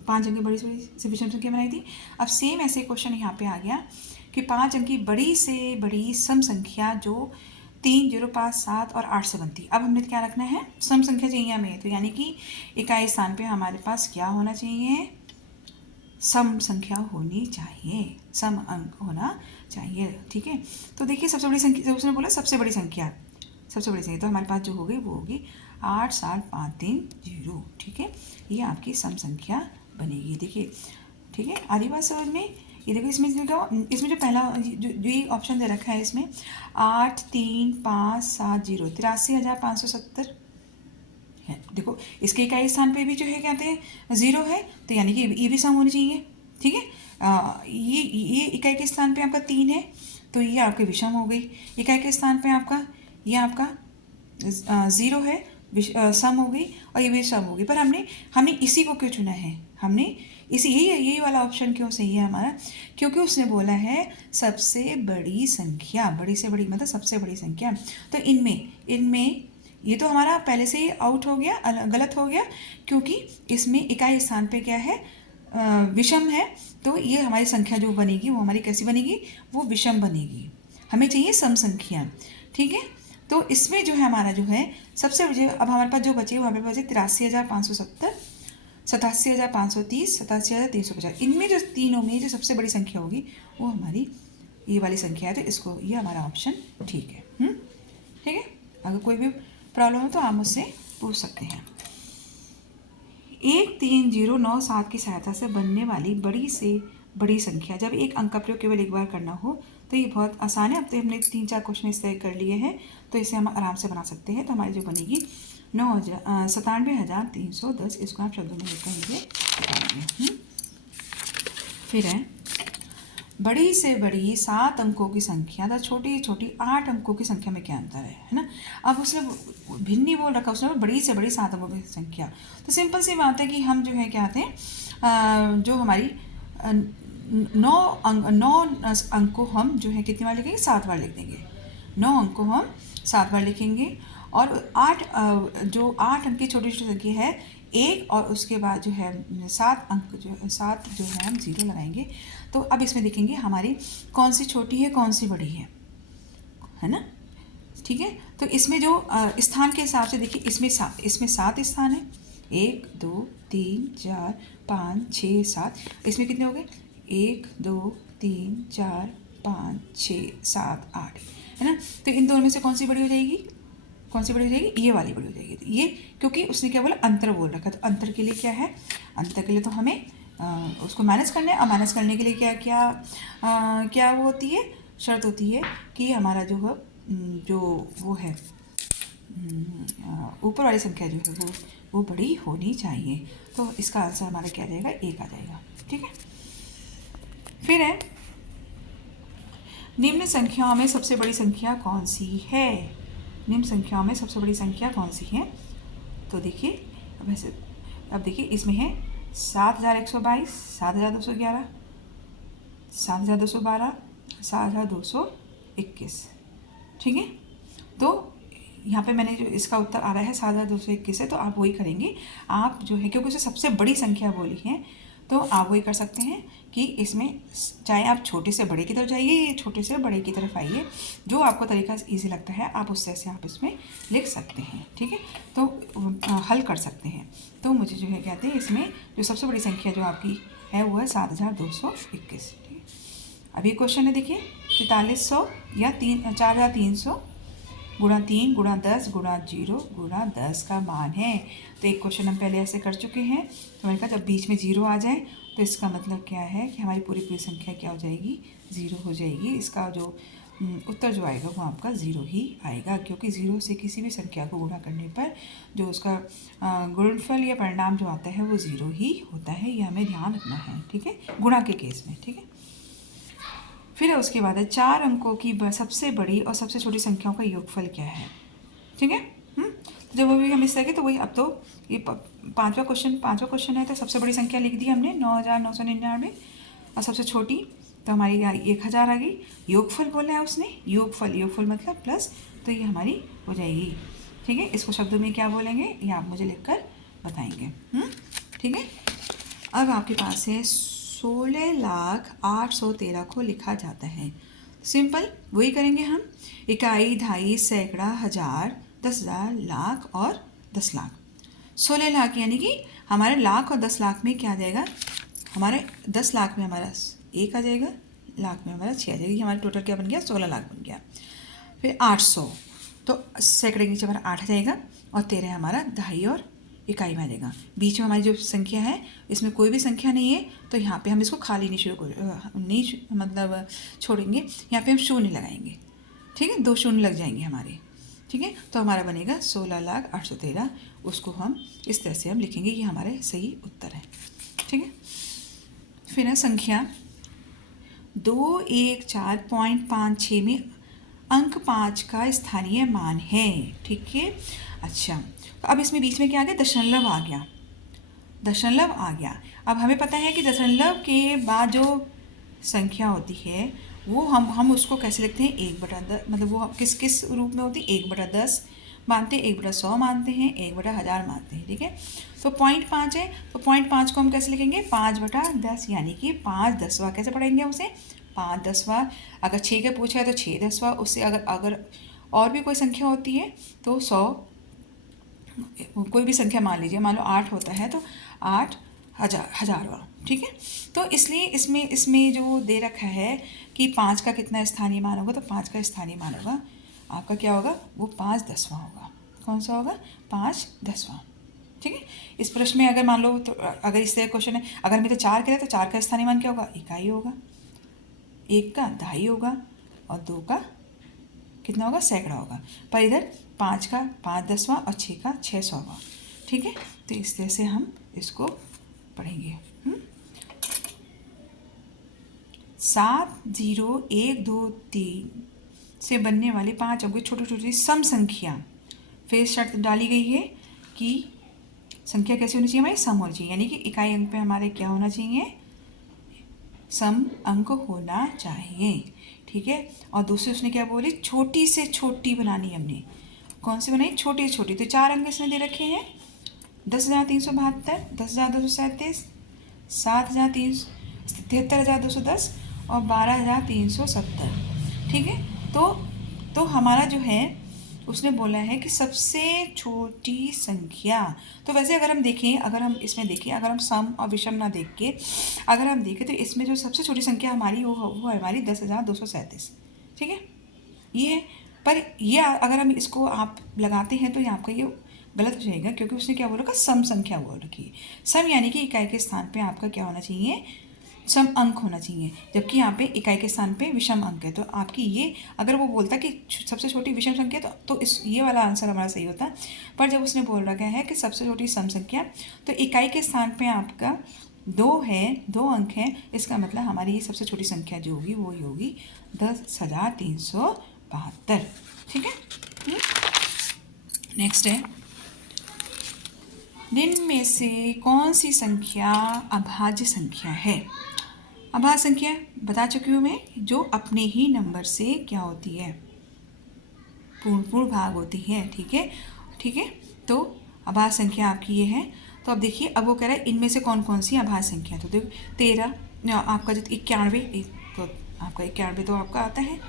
5 अंक की बड़ी से विषम संख्या बनाई थी। अब सेम ऐसे क्वेश्चन यहाँ पे आ गया कि 5 अंक की बड़ी से बड़ी सम संख्या जो 3 0 5 7 और 8 से बनती। अब हमने क्या रखना है? सम संख्या चाहिए हमें, तो यानी कि इकाई स्थान पे हमारे पास क्या होना चाहिए? सम संख्या होनी चाहिए, सम अंक होना चाहिए, ठीक है। तो देखिए सबसे बड़ी संख्या, जब उसने बोला सबसे बड़ी संख्या, सबसे बड़ी संख्या तो हमारे पास जो हो गई वो होगी 8 7 5 3 0, ठीक है। ये आपकी सम संख्या बनेगी, देखिए, ठीक है। आधी बात समझ में? ये देखो इसमें जो पहला जो ये ऑप्शन दे रखा है इसमें 8 3 5 7 0 83,570 है। देखो इसके इकाई स्थान पे भी जो है कहते हैं 0 है, तो यानी कि ये भी सम होनी चाहिए, ठीक है। ये इकाई के स्थान पे आपका 3 है, तो ये आपके विषम हो गई। इकाई के स्थान पे आपका ये आपका 0 है, सम हो गई, और ये भी सम हो गई। पर हमने इसी को क्यों चुना है? हमने यही वाला ऑप्शन क्यों सही है हमारा? क्योंकि उसने बोला है सबसे बड़ी संख्या, बड़ी से बड़ी मतलब सबसे बड़ी संख्या। तो इनमें ये तो हमारा पहले से ही आउट हो गया, गलत हो गया, क्योंकि इसमें इकाई स्थान पे क्या है? विषम है, तो ये हमारी संख्या जो बनेगी वो हमारी कैसी बनेगी? वो विषम बनेगी। हमें चाहिए सम संख्या, ठीक है। तो इसमें जो है हमारा जो है सबसे अब हमारे पास जो बचे वो हमारे पास 83,570, 87,530, 87,350। इनमें जो तीनों में जो सबसे बड़ी संख्या होगी वो हमारी ये वाली संख्या है, तो इसको ये हमारा ऑप्शन ठीक है, ठीक है। अगर कोई भी प्रॉब्लम हो तो आप मुझसे पूछ सकते हैं। 13097 की सहायता से बनने वाली बड़ी से बड़ी संख्या, जब एक अंक का प्रयोग केवल एक बार करना हो तो ये बहुत आसान है। अब तो हमने 3-4 क्वेश्चन इस तरह कर लिए हैं, तो इसे हम आराम से बना सकते हैं। तो हमारी जो बनेगी 97,310, इसको आप शब्दों में लिख कर मुझे बताएंगे। फिर है बड़ी से बड़ी 7 अंकों की संख्या तथा छोटी छोटी 8 अंकों की संख्या में क्या अंतर है ना। अब उसने भिन्न नहीं बोल रखा, उसने बड़ी से बड़ी 7 अंकों की संख्या। तो सिंपल सी बात है कि हम जो है क्या आते हैं, जो हमारी 9 अंक को हम जो है कितनी बार लिखेंगे, 7 बार लिख देंगे। 9 अंक को हम 7 बार लिखेंगे, और 8 जो 8 अंक की छोटी छोटी संख्या है एक, और उसके बाद जो है 7 अंक जो है हम 0 लगाएंगे। तो अब इसमें देखेंगे हमारी कौन सी छोटी है कौन सी बड़ी है ना। ठीक है, तो इसमें जो स्थान के हिसाब से देखिए, इसमें 7 स्थान है, 1 2 3 4 5 6 7। इसमें कितने हो गए, 1 2 3 4 5 6 7 8 है ना। तो इन दोनों में से कौन सी बड़ी हो जाएगी, कौन सी बड़ी हो जाएगी, ये वाली बड़ी हो जाएगी। ये क्योंकि उसने क्या बोला, अंतर बोल रखा, तो अंतर के लिए क्या है, अंतर के लिए तो हमें उसको माइनस करना है। और माइनस करने के लिए क्या क्या क्या वो होती है, शर्त होती है कि हमारा जो है वो है ऊपर वाली संख्या जो है वो बड़ी होनी चाहिए। तो इसका आंसर हमारा क्या आ जाएगा, 1 आ जाएगा। ठीक है, फिर है निम्न संख्याओं में सबसे बड़ी संख्या कौन सी है, निम्न संख्याओं में सबसे बड़ी संख्या कौन सी है। तो देखिए वैसे अब देखिए इसमें है 7,122, 7,211, 7,212, 7,221। ठीक है, तो यहाँ पे मैंने जो इसका उत्तर आ रहा है 7,221 है, तो आप वही करेंगे। आप जो है क्योंकि उसे सबसे बड़ी संख्या बोली है, तो आप वही कर सकते हैं कि इसमें चाहे आप छोटे से बड़े की तरफ जाइए या छोटे से बड़े की तरफ आइए, जो आपको तरीका इजी लगता है आप उससे से आप इसमें लिख सकते हैं। ठीक है, तो हल कर सकते हैं। तो मुझे जो है कहते हैं इसमें जो सबसे बड़ी संख्या जो आपकी है वो है 7,221। ठीक है, अभी क्वेश्चन है देखिए 4300 या 4,300 गुणा 3 गुणा 10 गुणा 0 गुणा 10 का मान है। तो एक क्वेश्चन हम पहले ऐसे कर चुके हैं। तो मैंने कहा जब बीच में 0 आ जाए तो इसका मतलब क्या है कि हमारी पूरी संख्या क्या हो जाएगी, 0 हो जाएगी। इसका जो उत्तर जो आएगा वो आपका 0 ही आएगा, क्योंकि 0 से किसी भी संख्या को गुणा करने पर जो उसका गुणनफल या परिणाम जो आता है वो 0 ही होता है। ये हमें ध्यान रखना है। ठीक है, गुणा के केस में। ठीक है, फिर उसके बाद है 4 अंकों की सबसे बड़ी और सबसे छोटी संख्याओं का योगफल क्या है। ठीक है, तो जब अभी हम इस तरह के, तो वही अब तो ये पांचवा क्वेश्चन है। तो सबसे बड़ी संख्या लिख दी हमने 9,999, और सबसे छोटी तो हमारी 1,000 आ गई। योगफल बोला है उसने, योगफल मतलब प्लस, तो ये हमारी हो जाएगी। ठीक है, इसको शब्दों में क्या बोलेंगे ये आप मुझे लिख कर बताएंगे। ठीक है, अब आपके पास है 16,0813 को लिखा जाता है। सिंपल वही करेंगे हम, इकाई, ढाई, सैकड़ा, हजार, 10,000, लाख और 10 लाख। 16 लाख यानी कि हमारे लाख और 10 लाख में क्या आ जाएगा, हमारे 10 लाख में हमारा 1 आ जाएगा, लाख में हमारा 6 आ जाएगी। हमारा टोटल क्या बन गया, 16 लाख बन गया। फिर 800, तो सैकड़े के नीचे हमारा 8 आ जाएगा, और 13 हमारा ढाई और इकाई में आ जाएगा। बीच में हमारी जो संख्या है इसमें कोई भी संख्या नहीं है, तो यहाँ पे हम इसको खाली मतलब छोड़ेंगे, यहाँ पे हम शून्य लगाएंगे। ठीक है, 2 शून्य लग जाएंगे हमारे। ठीक है, तो हमारा बनेगा 16,0813। उसको हम इस तरह से हम लिखेंगे, ये हमारे सही उत्तर है। ठीक है, फिर है संख्या 214.56 में अंक 5 का स्थानीय मान है। ठीक है, अच्छा, तो अब इसमें बीच में क्या आ गया, दशमलव आ गया, दशमलव आ गया। अब हमें पता है कि दशमलव के बाद जो संख्या होती है वो हम उसको कैसे लिखते हैं, 1/10, मतलब वो किस रूप में होती है, 1/10 मानते हैं, 1/100 मानते हैं, 1/1000 मानते हैं। ठीक है, तो 0.5 है, तो 0.5 को हम कैसे लिखेंगे, 5/10, यानी कि 5/10 कैसे पढ़ेंगे उसे, 5/10। अगर 6 का पूछा है तो 6/10। उससे अगर और भी कोई संख्या होती है तो 100, कोई भी संख्या मान लीजिए, मान लो 8 होता है तो 8 हज़ारवा। ठीक है, तो इसलिए इसमें जो दे रखा है कि 5 का कितना स्थानीय मान होगा, तो 5 का स्थानीय मान होगा आपका क्या होगा, वो 5/10 होगा। कौन सा होगा, 5/10। ठीक है, इस प्रश्न में अगर मान लो, तो अगर इस तरह क्वेश्चन है, अगर मैं तो 4 करें तो 4 का स्थानीय मान क्या होगा, इकाई होगा, 1 का ढाई होगा, और 2 का कितना होगा, सैकड़ा होगा। पर इधर 5 का 5/10वां और 6 का 600वां। ठीक है, तो इस तरह से हम इसको पढ़ेंगे। 7 0 1 2 3 से बनने वाले 5 अंकों की छोटी छोटी सम संख्या। फिर शर्त डाली गई है कि संख्या कैसे होनी चाहिए, हमारी सम होनी चाहिए, यानी कि इकाई अंक पे हमारे क्या होना चाहिए, सम अंक होना चाहिए। ठीक है, और दूसरी उसने क्या बोली, छोटी से छोटी बनानी। हमने कौन सी बनाई, छोटी से छोटी। तो 4 अंक इसमें दे रखे हैं, 10,372, 10,237, 73,210 और 12,370। ठीक है, तो हमारा जो है उसने बोला है कि सबसे छोटी संख्या। तो वैसे अगर हम देखें, अगर हम इसमें देखें, अगर हम सम और विषम ना देख के अगर हम देखें तो इसमें जो सबसे छोटी संख्या हमारी वो है हमारी 10,237। ठीक है, ये है। पर ये अगर हम इसको आप लगाते हैं तो ये आपका ये गलत हो जाएगा, क्योंकि उसने क्या बोला, सम संख्या बोल रखी है। सम यानी कि इकाई के स्थान पे आपका क्या होना चाहिए, सम अंक होना चाहिए, जबकि यहाँ पे इकाई के स्थान पे विषम अंक है। तो आपकी ये अगर वो बोलता कि सबसे छोटी विषम संख्या तो इस ये वाला आंसर हमारा सही होता। पर जब उसने बोल रखा है कि सबसे छोटी सम संख्या, तो इकाई के स्थान पे आपका 2 है, 2 अंक है, इसका मतलब हमारी ये सबसे छोटी संख्या जो होगी वो ही होगी 10,372। ठीक है, नेक्स्ट है, निम्न में से कौन सी संख्या अभाज्य संख्या है। अभाज्य संख्या बता चुकी हूँ मैं, जो अपने ही नंबर से क्या होती है, पूर्ण भाग होती है। ठीक है, ठीक है, तो अभाज्य संख्या आपकी ये है। तो अब देखिए, अब वो कह रहा है इनमें से कौन कौन सी अभाज्य संख्या। तो देखो 13 आपका जो 91, तो आपका 91 तो आपका आता है।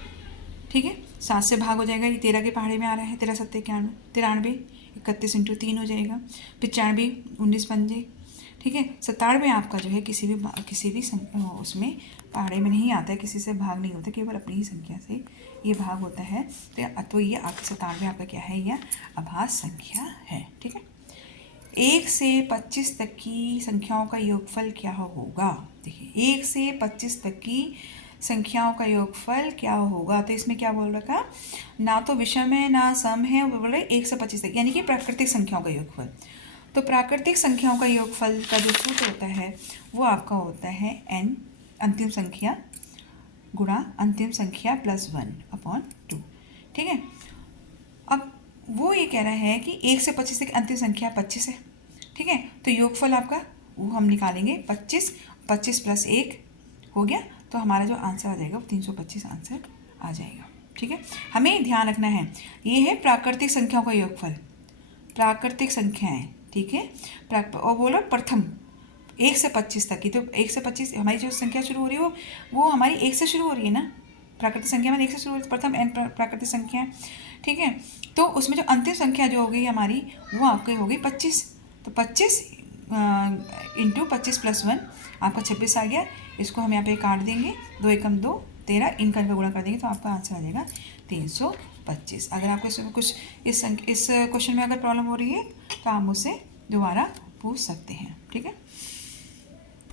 ठीक है, 7 से भाग हो जाएगा, ये 13 के पहाड़े में आ रहा है, 13 7 91, 93, 31 × 3 हो जाएगा, 95, 19 पंजे। ठीक है, 97 आपका जो है किसी भी उसमें पहाड़े में नहीं आता है, किसी से भाग नहीं होता, केवल अपनी ही संख्या से ये भाग होता है। तो ये आपका 97 आपका क्या है, यह अभाज्य संख्या है। ठीक है, 1 से 25 तक की संख्याओं का योगफल क्या होगा। देखिए 1 से 25 तक की संख्याओं का योगफल क्या होगा। तो इसमें क्या बोल रखा, ना तो विषम है ना सम है, वो बोल रहे 1 से 25 तक, यानी कि प्राकृतिक संख्याओं का योगफल। तो प्राकृतिक संख्याओं का योगफल का जो सूत्र होता है वो आपका होता है n अंतिम संख्या गुणा अंतिम संख्या +1/2। ठीक है, अब वो ये कह रहा है कि 1 से 25 तक अंतिम संख्या 25 है। ठीक है, तो योगफल आपका वो हम निकालेंगे 25, 25 + 1 हो गया, तो हमारा जो आंसर आ जाएगा वो 325 आंसर आ जाएगा। ठीक है, हमें ध्यान रखना है ये है प्राकृतिक संख्याओं का योगफल, प्राकृतिक संख्याएं। ठीक है, और बोलो प्रथम 1 से 25 तक की। तो 1 से 25 हमारी जो संख्या शुरू हो रही है वो हमारी 1 से शुरू हो रही है ना, प्राकृतिक संख्या में 1 से शुरू हो रही है, प्रथम n प्राकृतिक संख्या। ठीक है, तो उसमें जो अंतिम संख्या जो होगी हमारी वो आपकी होगी 25। तो 25 × 25 + 1 आपका 26 आ गया। इसको हम यहाँ पे काट देंगे, 2 एकम 2, 13, इनका गुणा कर देंगे तो आपका आंसर आ जाएगा 325। अगर आपको इसमें कुछ इस क्वेश्चन में अगर प्रॉब्लम हो रही है तो आप मुझसे दोबारा पूछ सकते हैं। ठीक है,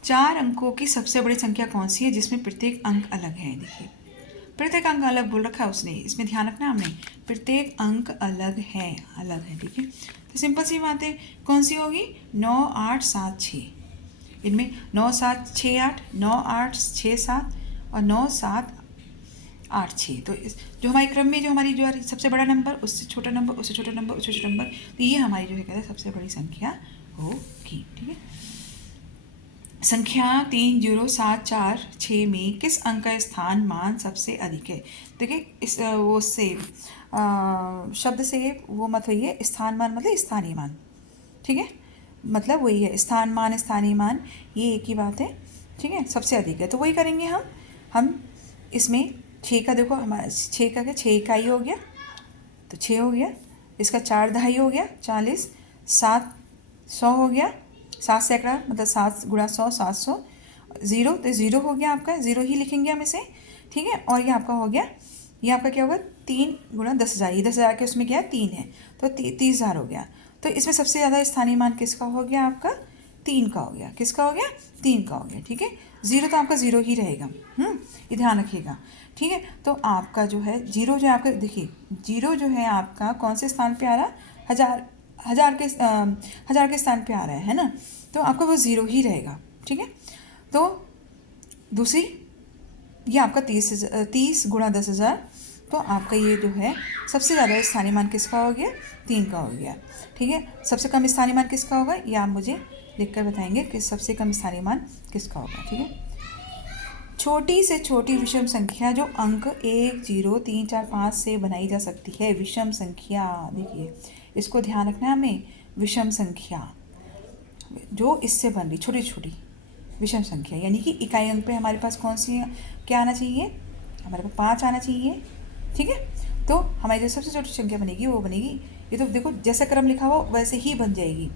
4 अंकों की सबसे बड़ी संख्या कौन सी है जिसमें प्रत्येक अंक अलग है। देखिए प्रत्येक अंक अलग बोल रखा है उसने, इसमें ध्यान रखना हमने, प्रत्येक अंक अलग है, अलग है। ठीक है, तो सिंपल सी बात है, कौन सी होगी, 9 8 7 6। इनमें 9 7 6 8, 9 8 6 7 और 9 7 8 6। तो इस जो हमारे क्रम में जो हमारी जो सबसे बड़ा नंबर, उससे छोटा नंबर, उससे छोटा नंबर, उससे छोटा नंबर, तो ये हमारी जो है कहते हैं सबसे बड़ी संख्या होगी। ठीक है, संख्या 3 0 7 4 6 में किस अंक का स्थान मान सबसे अधिक है। देखिए इस वो से शब्द से वो मत होइए, स्थान मान मतलब स्थानीय मान। ठीक है, मतलब वही है, स्थान मान स्थानीय मान ये एक ही बात है। ठीक है, सबसे अधिक है तो वही करेंगे हम इसमें 6 का देखो, हमारा 6 का क्या 6 इकाई हो गया, तो 6 हो गया, इसका 4 दहाई हो गया 40, 7 100 हो गया, 7 सैकड़ा मतलब 7 × 100 700, 0 तो 0 हो गया आपका, 0 ही लिखेंगे हम इसे। ठीक है, और ये आपका हो गया, ये आपका क्या होगा 3 × 10,000, ये 10,000 के उसमें क्या है 3 है, तो 30,000 हो गया। तो इसमें सबसे ज़्यादा स्थानीय मान किसका हो गया आपका, 3 का हो गया। किसका हो गया, 3 का हो गया। ठीक है, ज़ीरो तो आपका ज़ीरो ही रहेगा। ये ध्यान रखिएगा, ठीक है। तो आपका जो है जीरो जो है आपका, देखिए जीरो जो है आपका कौन से स्थान पे आ रहा है, हज़ार हज़ार के स्थान पे आ रहा है ना, तो आपका वो ज़ीरो ही रहेगा, ठीक है। तो दूसरी, ये आपका 30 गुणा 10,000, तो आपका ये जो है सबसे ज़्यादा स्थानीय मान किसका हो गया, 3 का हो गया, ठीक है। सबसे कम स्थानीय मान किसका होगा, ये आप मुझे लिख कर बताएंगे कि सबसे कम स्थानीय मान किसका होगा, ठीक है। छोटी से छोटी विषम संख्या जो अंक 1, 0, 3, 4, 5 से बनाई जा सकती है, विषम संख्या, देखिए इसको ध्यान रखना है हमें, विषम संख्या जो इससे बन रही छोटी छोटी विषम संख्या, यानी कि इकाई अंक पे हमारे पास कौन सी क्या आना चाहिए, हमारे पास 5 आना चाहिए, ठीक है। तो हमारी जो सबसे छोटी संख्या बनेगी वो बनेगी, ये तो देखो जैसा क्रम लिखा हो वैसे ही बन जाएगी,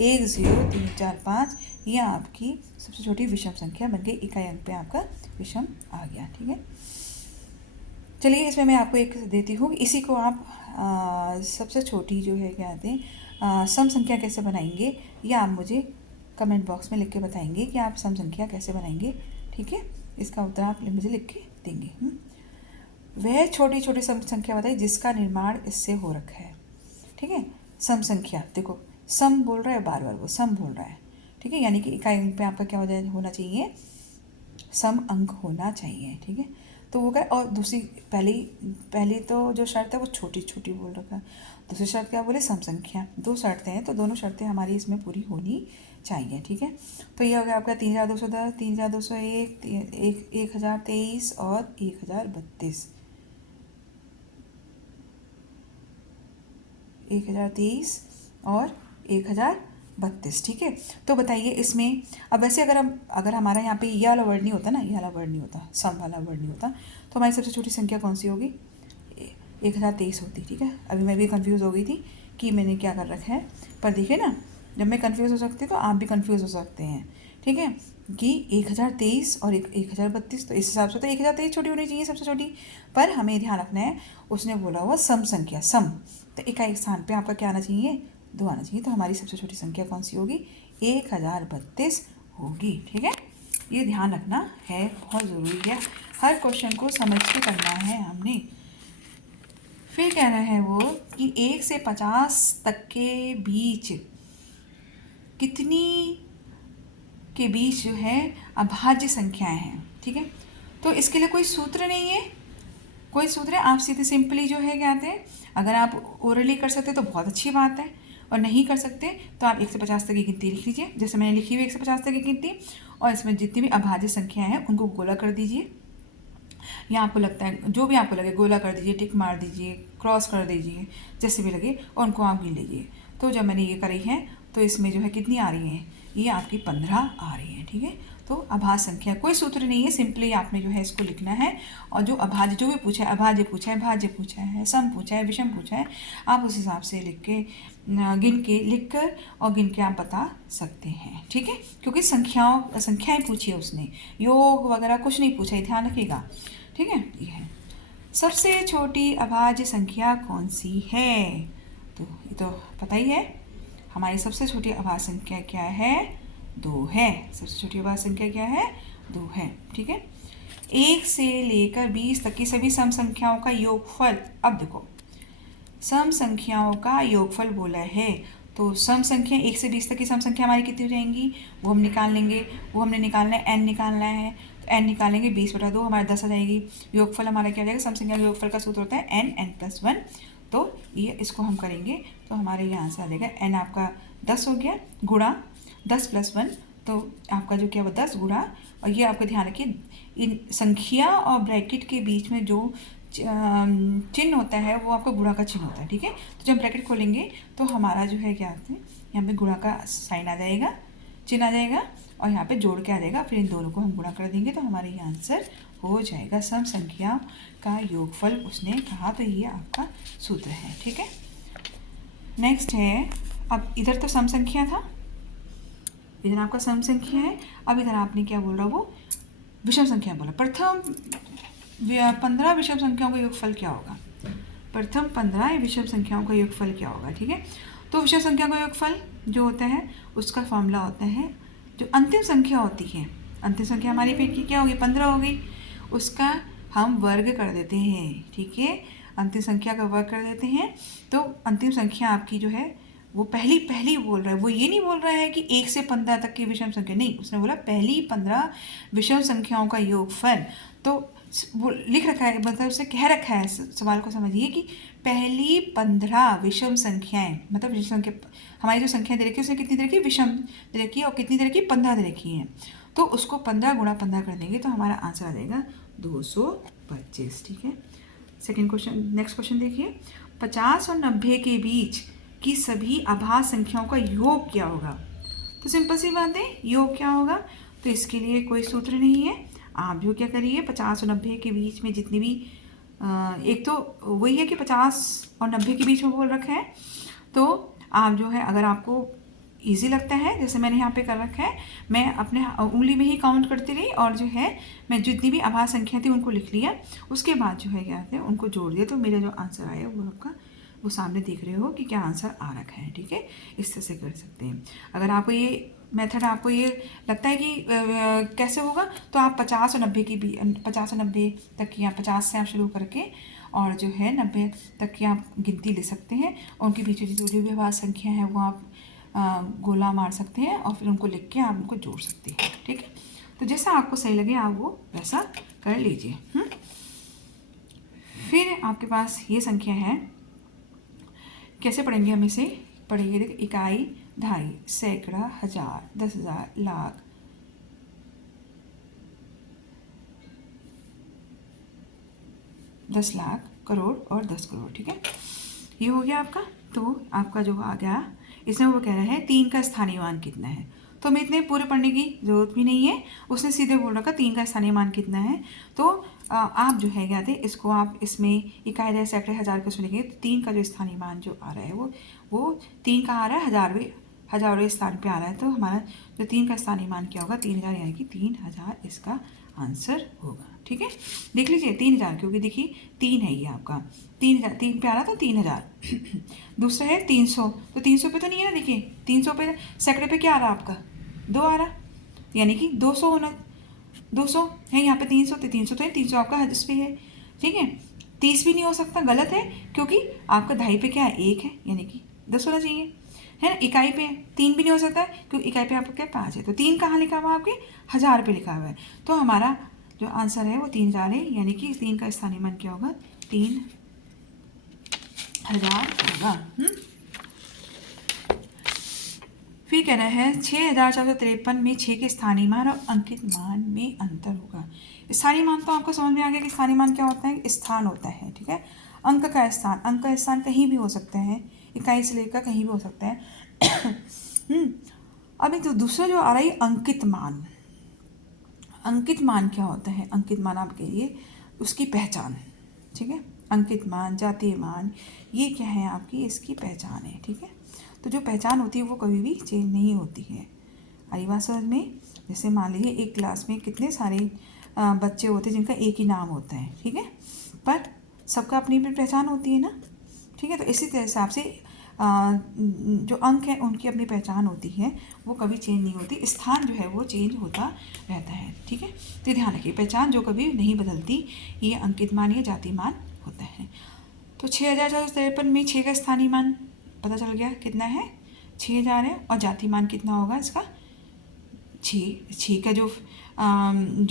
1, 0, 3, 4, 5, ये आपकी सबसे छोटी विषम संख्या बन गई, इकाई अंक पे आपका विषम आ गया, ठीक है। चलिए इसमें मैं आपको एक देती हूँ, इसी को आप सबसे छोटी जो है क्या कहते हैं सम संख्या कैसे बनाएंगे, या आप मुझे कमेंट बॉक्स में लिख के बताएंगे कि आप सम संख्या कैसे बनाएंगे, ठीक है। इसका उत्तर आप मुझे लिख के देंगे। वह छोटी छोटी सम संख्या बताइए जिसका निर्माण इससे हो रखा है, ठीक है। सम संख्या, देखो सम बोल रहा है, बार बार वो सम बोल रहा है, ठीक है, यानी कि इकाई अंक पे आपका क्या होना चाहिए, सम अंक होना चाहिए, ठीक है। तो वो क्या, और दूसरी पहली तो जो शर्त है वो छोटी छोटी बोल रखा है, दूसरी शर्त क्या बोले, सम संख्या। दो शर्तें हैं तो दोनों शर्तें हमारी इसमें पूरी होनी चाहिए, ठीक है। तो ये हो गया आपका 3,210, 3,201, 1,023 और 1,032, 1,023 और 1,032, ठीक है। तो बताइए इसमें, अब वैसे अगर हमारा यहाँ पे ये वाला वर्ड नहीं होता ना, ये वाला वर्ड नहीं होता, सम वाला वर्ड नहीं होता, तो हमारी सबसे छोटी संख्या कौन सी होगी, 1,023 होती, ठीक है। अभी मैं भी कंफ्यूज हो गई थी कि मैंने क्या कर रखा है, पर देखिए ना, जब मैं कंफ्यूज हो सकती तो आप भी कंफ्यूज हो सकते हैं, ठीक है, कि 1,023 और 1,032, तो इस हिसाब से तो 1,023 छोटी होनी चाहिए सबसे छोटी, पर हमें ध्यान रखना है उसने बोला हुआ सम संख्या, सम, तो इकाई स्थान पे आपका क्या आना चाहिए, 2 आना चाहिए, तो हमारी सबसे छोटी संख्या कौन सी होगी, 1,032 होगी, ठीक है। ये ध्यान रखना है, बहुत ज़रूरी है, हर क्वेश्चन को समझ के करना है हमने। फिर कह रहा है वो कि 1 से 50 तक के बीच कितनी के बीच जो है अभाज्य संख्याएं हैं, ठीक है। तो इसके लिए कोई सूत्र नहीं है, कोई सूत्र है, आप सीधे सिंपली जो है क्या कहते हैं, अगर आप ओरली कर सकते तो बहुत अच्छी बात है, और नहीं कर सकते तो आप 1 से 50 तक की गिनती लिख लीजिए, जैसे मैंने लिखी हुई 1 से 50 तक की गिनती, और इसमें जितनी भी अभाज्य संख्याएं हैं उनको गोला कर दीजिए, या आपको लगता है जो भी आपको लगे गोला कर दीजिए, टिक मार दीजिए, क्रॉस कर दीजिए, जैसे भी लगे, और उनको आप गिन लीजिए। तो जब मैंने ये करी है तो इसमें जो है कितनी आ रही हैं, ये आपकी 15 आ रही है, ठीक है। तो अभाज्य संख्या, कोई सूत्र नहीं है, सिंपली आपने जो है इसको लिखना है, और जो अभाज्य जो भी पूछा है, अभाज्य पूछा है, भाज्य पूछा है, सम पूछा है, विषम पूछा है, आप उस हिसाब से लिख कर और गिन के आप बता सकते हैं, ठीक है। क्योंकि संख्याएं पूछी है उसने, योग वगैरह कुछ नहीं पूछा है, ध्यान रखिएगा, ठीक है। ये है सबसे छोटी अभाज्य संख्या कौन सी है, तो ये तो पता ही है, हमारी सबसे छोटी अभाज्य संख्या क्या है, 2 है, सबसे छोटी अभाज्य संख्या क्या है, 2 है, ठीक है। 1 से लेकर 20 तक की सभी सम संख्याओं का योगफल, अब देखो सम संख्याओं का योगफल बोला है, तो सम संख्या 1 से 20 तक की सम संख्या हमारी कितनी हो जाएंगी, वो हम निकाल लेंगे, वो हमने निकालना है, n निकालना है, तो n निकालेंगे, 20/2 हमारे 10 आ जाएगी, योगफल हमारा क्या हो जाएगा, सम संख्या का योगफल का सूत्र होता है n+1, तो ये इसको हम करेंगे तो हमारे यहाँ आंसर आ जाएगा, n आपका 10 हो गया, गुणा 10 + 1, तो आपका जो क्या वो 10 गुणा, और ये आपका ध्यान रखिए इन संख्या और ब्रैकेट के बीच में जो चिन्ह होता है वो आपका गुणा का चिन्ह होता है, ठीक है। तो जब ब्रैकेट खोलेंगे तो हमारा जो है क्या होता है, यहाँ पे गुणा का साइन आ जाएगा, चिन्ह आ जाएगा, और यहाँ पे जोड़ के आ जाएगा, फिर इन दोनों को हम गुणा कर देंगे तो हमारे ये आंसर हो जाएगा, सम संख्या का योगफल उसने कहा, तो ये आपका सूत्र है, ठीक है। नेक्स्ट है, अब इधर तो सम संख्या था, इधर आपका सम संख्या है, अब इधर आपने क्या बोल रहा वो विषम संख्या बोला, प्रथम 15 विषम संख्याओं का योगफल क्या होगा, प्रथम 15 विषम संख्याओं का योगफल क्या होगा, ठीक है। तो विषम संख्या का योगफल जो होता है उसका फॉर्मूला होता है, जो अंतिम संख्या होती है अंतिम संख्या हमारी पेट की क्या होगी, 15 हो गई। उसका हम वर्ग कर देते हैं, ठीक है, अंतिम संख्या का वर्ग कर देते हैं। तो अंतिम संख्या आपकी जो है वो पहली पहली बोल रहा है, वो ये नहीं बोल रहा है कि 1 से 15 तक की विषम संख्या, नहीं, उसने बोला पहली 15 विषम संख्याओं का योगफल। तो वो लिख रखा है, मतलब उसे कह रखा है, सवाल को समझिए कि पहली 15 विषम संख्याएं, मतलब विषम संख्या, हमारी जो संख्या दे रखी है उसमें कितनी तरह की विषम दे रखी है और कितनी तरह की 15 दे रखी है। तो उसको 15 गुणा 15 कर देंगे तो हमारा आंसर आ जाएगा 225, ठीक है। सेकेंड क्वेश्चन, नेक्स्ट क्वेश्चन देखिए, 50 और 90 के बीच की सभी अभाज्य संख्याओं का योग क्या होगा। तो सिंपल सी बात है, योग क्या होगा, तो इसके लिए कोई सूत्र नहीं है। आप जो क्या करिए, 50 और 90 के बीच में जितनी भी एक तो वही है कि 50 और 90 के बीच में बोल रखा है, तो आप जो है अगर आपको ईजी लगता है, जैसे मैंने यहाँ पे कर रखा है, मैं अपने उंगली में ही काउंट करती रही और जो है मैं जितनी भी अभाज्य संख्या थी उनको लिख लिया, उसके बाद जो है क्या कहते हैं उनको जोड़ दिया, तो मेरा जो आंसर आया वो आपका वो सामने देख रहे हो कि क्या आंसर आ रखा है, ठीक है। इस तरह से कर सकते हैं। अगर आपको ये मेथड आपको ये लगता है कि कैसे होगा, तो आप 50 और 90 की 50 और 90 तक की, या 50 से आप शुरू करके और जो है 90 तक की आप गिनती ले सकते हैं, उनके बीच जो भी अभाज्य संख्या है वो आप गोला मार सकते हैं और फिर उनको लिख के आप उनको जोड़ सकते हैं, ठीक है। तो जैसा आपको सही लगे आप वो वैसा कर लीजिए। फिर आपके पास ये संख्या है, कैसे पढ़ेंगे हम इसे, पढ़िए, देखिए, इकाई, दहाई, सैकड़ा, हजार, 10,000, लाख, 10 लाख, करोड़ और 10 करोड़, ठीक है। ये हो गया आपका। तो आपका जो आ गया, इसमें वो कह रहा है 3 का स्थानीय मान कितना है, तो हमें इतने पूरे पढ़ने की ज़रूरत भी नहीं है, उसने सीधे बोल रखा 3 का स्थानीय मान कितना है। तो आप जो है क्या थे, इसको आप इसमें इकाई, दहाई, सैकड़े, हज़ार को सुनेंगे तो 3 का जो स्थानीय मान जो आ रहा है वो 3 का आ रहा है, हज़ारवें स्थान पे आ रहा है। तो हमारा जो 3 का स्थानीय मान क्या होगा, 3000, यानी कि 3000 इसका आंसर होगा, ठीक है। देख लीजिए 3000, क्योंकि देखिए 3 है ये आपका, 3000, 3 पे आ रहा था 3000। दूसरा है 300, तो 300 पे तो नहीं है ना, देखिए 300 पे सैकड़े पे क्या आ रहा है आपका, 2 आ रहा, यानी कि 200 होना, 200 है यहाँ पे, 300 तो 300 तो है, 300 आपका इस पे है, ठीक है। 30 भी नहीं हो सकता, गलत है, क्योंकि आपका दहाई पे क्या है, 1 है, यानी कि 10 होना चाहिए, है ना। इकाई पे 3 भी नहीं हो सकता, क्योंकि इकाई पे आपका क्या 5 है, तो 3 कहाँ लिखा हुआ आपके, हज़ार पे लिखा हुआ है। तो हमारा जो आंसर है वो 3000 है, यानी कि 3 का स्थानीय मान क्या होगा, 3000 होगा। फिर कह रहा है 6453 में 6 के स्थानीय मान और अंकित मान में अंतर होगा। स्थानीय मान तो आपको समझ में आ गया कि स्थानीय मान क्या होता है, स्थान होता है, ठीक है। अंक का स्थान, अंक का स्थान कहीं भी हो सकता है, इकाई से लेकर कहीं भी हो सकता है। अब एक तो दूसरा जो आ रहा है अंकित मान। अंकित मान क्या होता है, अंकित मान आपके लिए उसकी पहचान, ठीक है। अंकित मान, जातीय मान, ये क्या है आपकी, इसकी पहचान है, ठीक है। तो जो पहचान होती है वो कभी भी चेंज नहीं होती है। आई बात समझ में। जैसे मान लीजिए एक क्लास में कितने सारे बच्चे होते हैं जिनका एक ही नाम होता है, ठीक है, पर सबका अपनी अपनी पहचान होती है ना, ठीक है। तो इसी तरह हिसाब से जो अंक हैं उनकी अपनी पहचान होती है, वो कभी चेंज नहीं होती, स्थान जो है वो चेंज होता रहता है, ठीक है। तो ध्यान रखिए, पहचान जो कभी नहीं बदलती, ये अंकित मान या जाति मान होता है। तो 6453 में 6 का स्थानीय मान पता चल गया कितना है, 6000 है, और जाति मान कितना होगा इसका, 6 का जो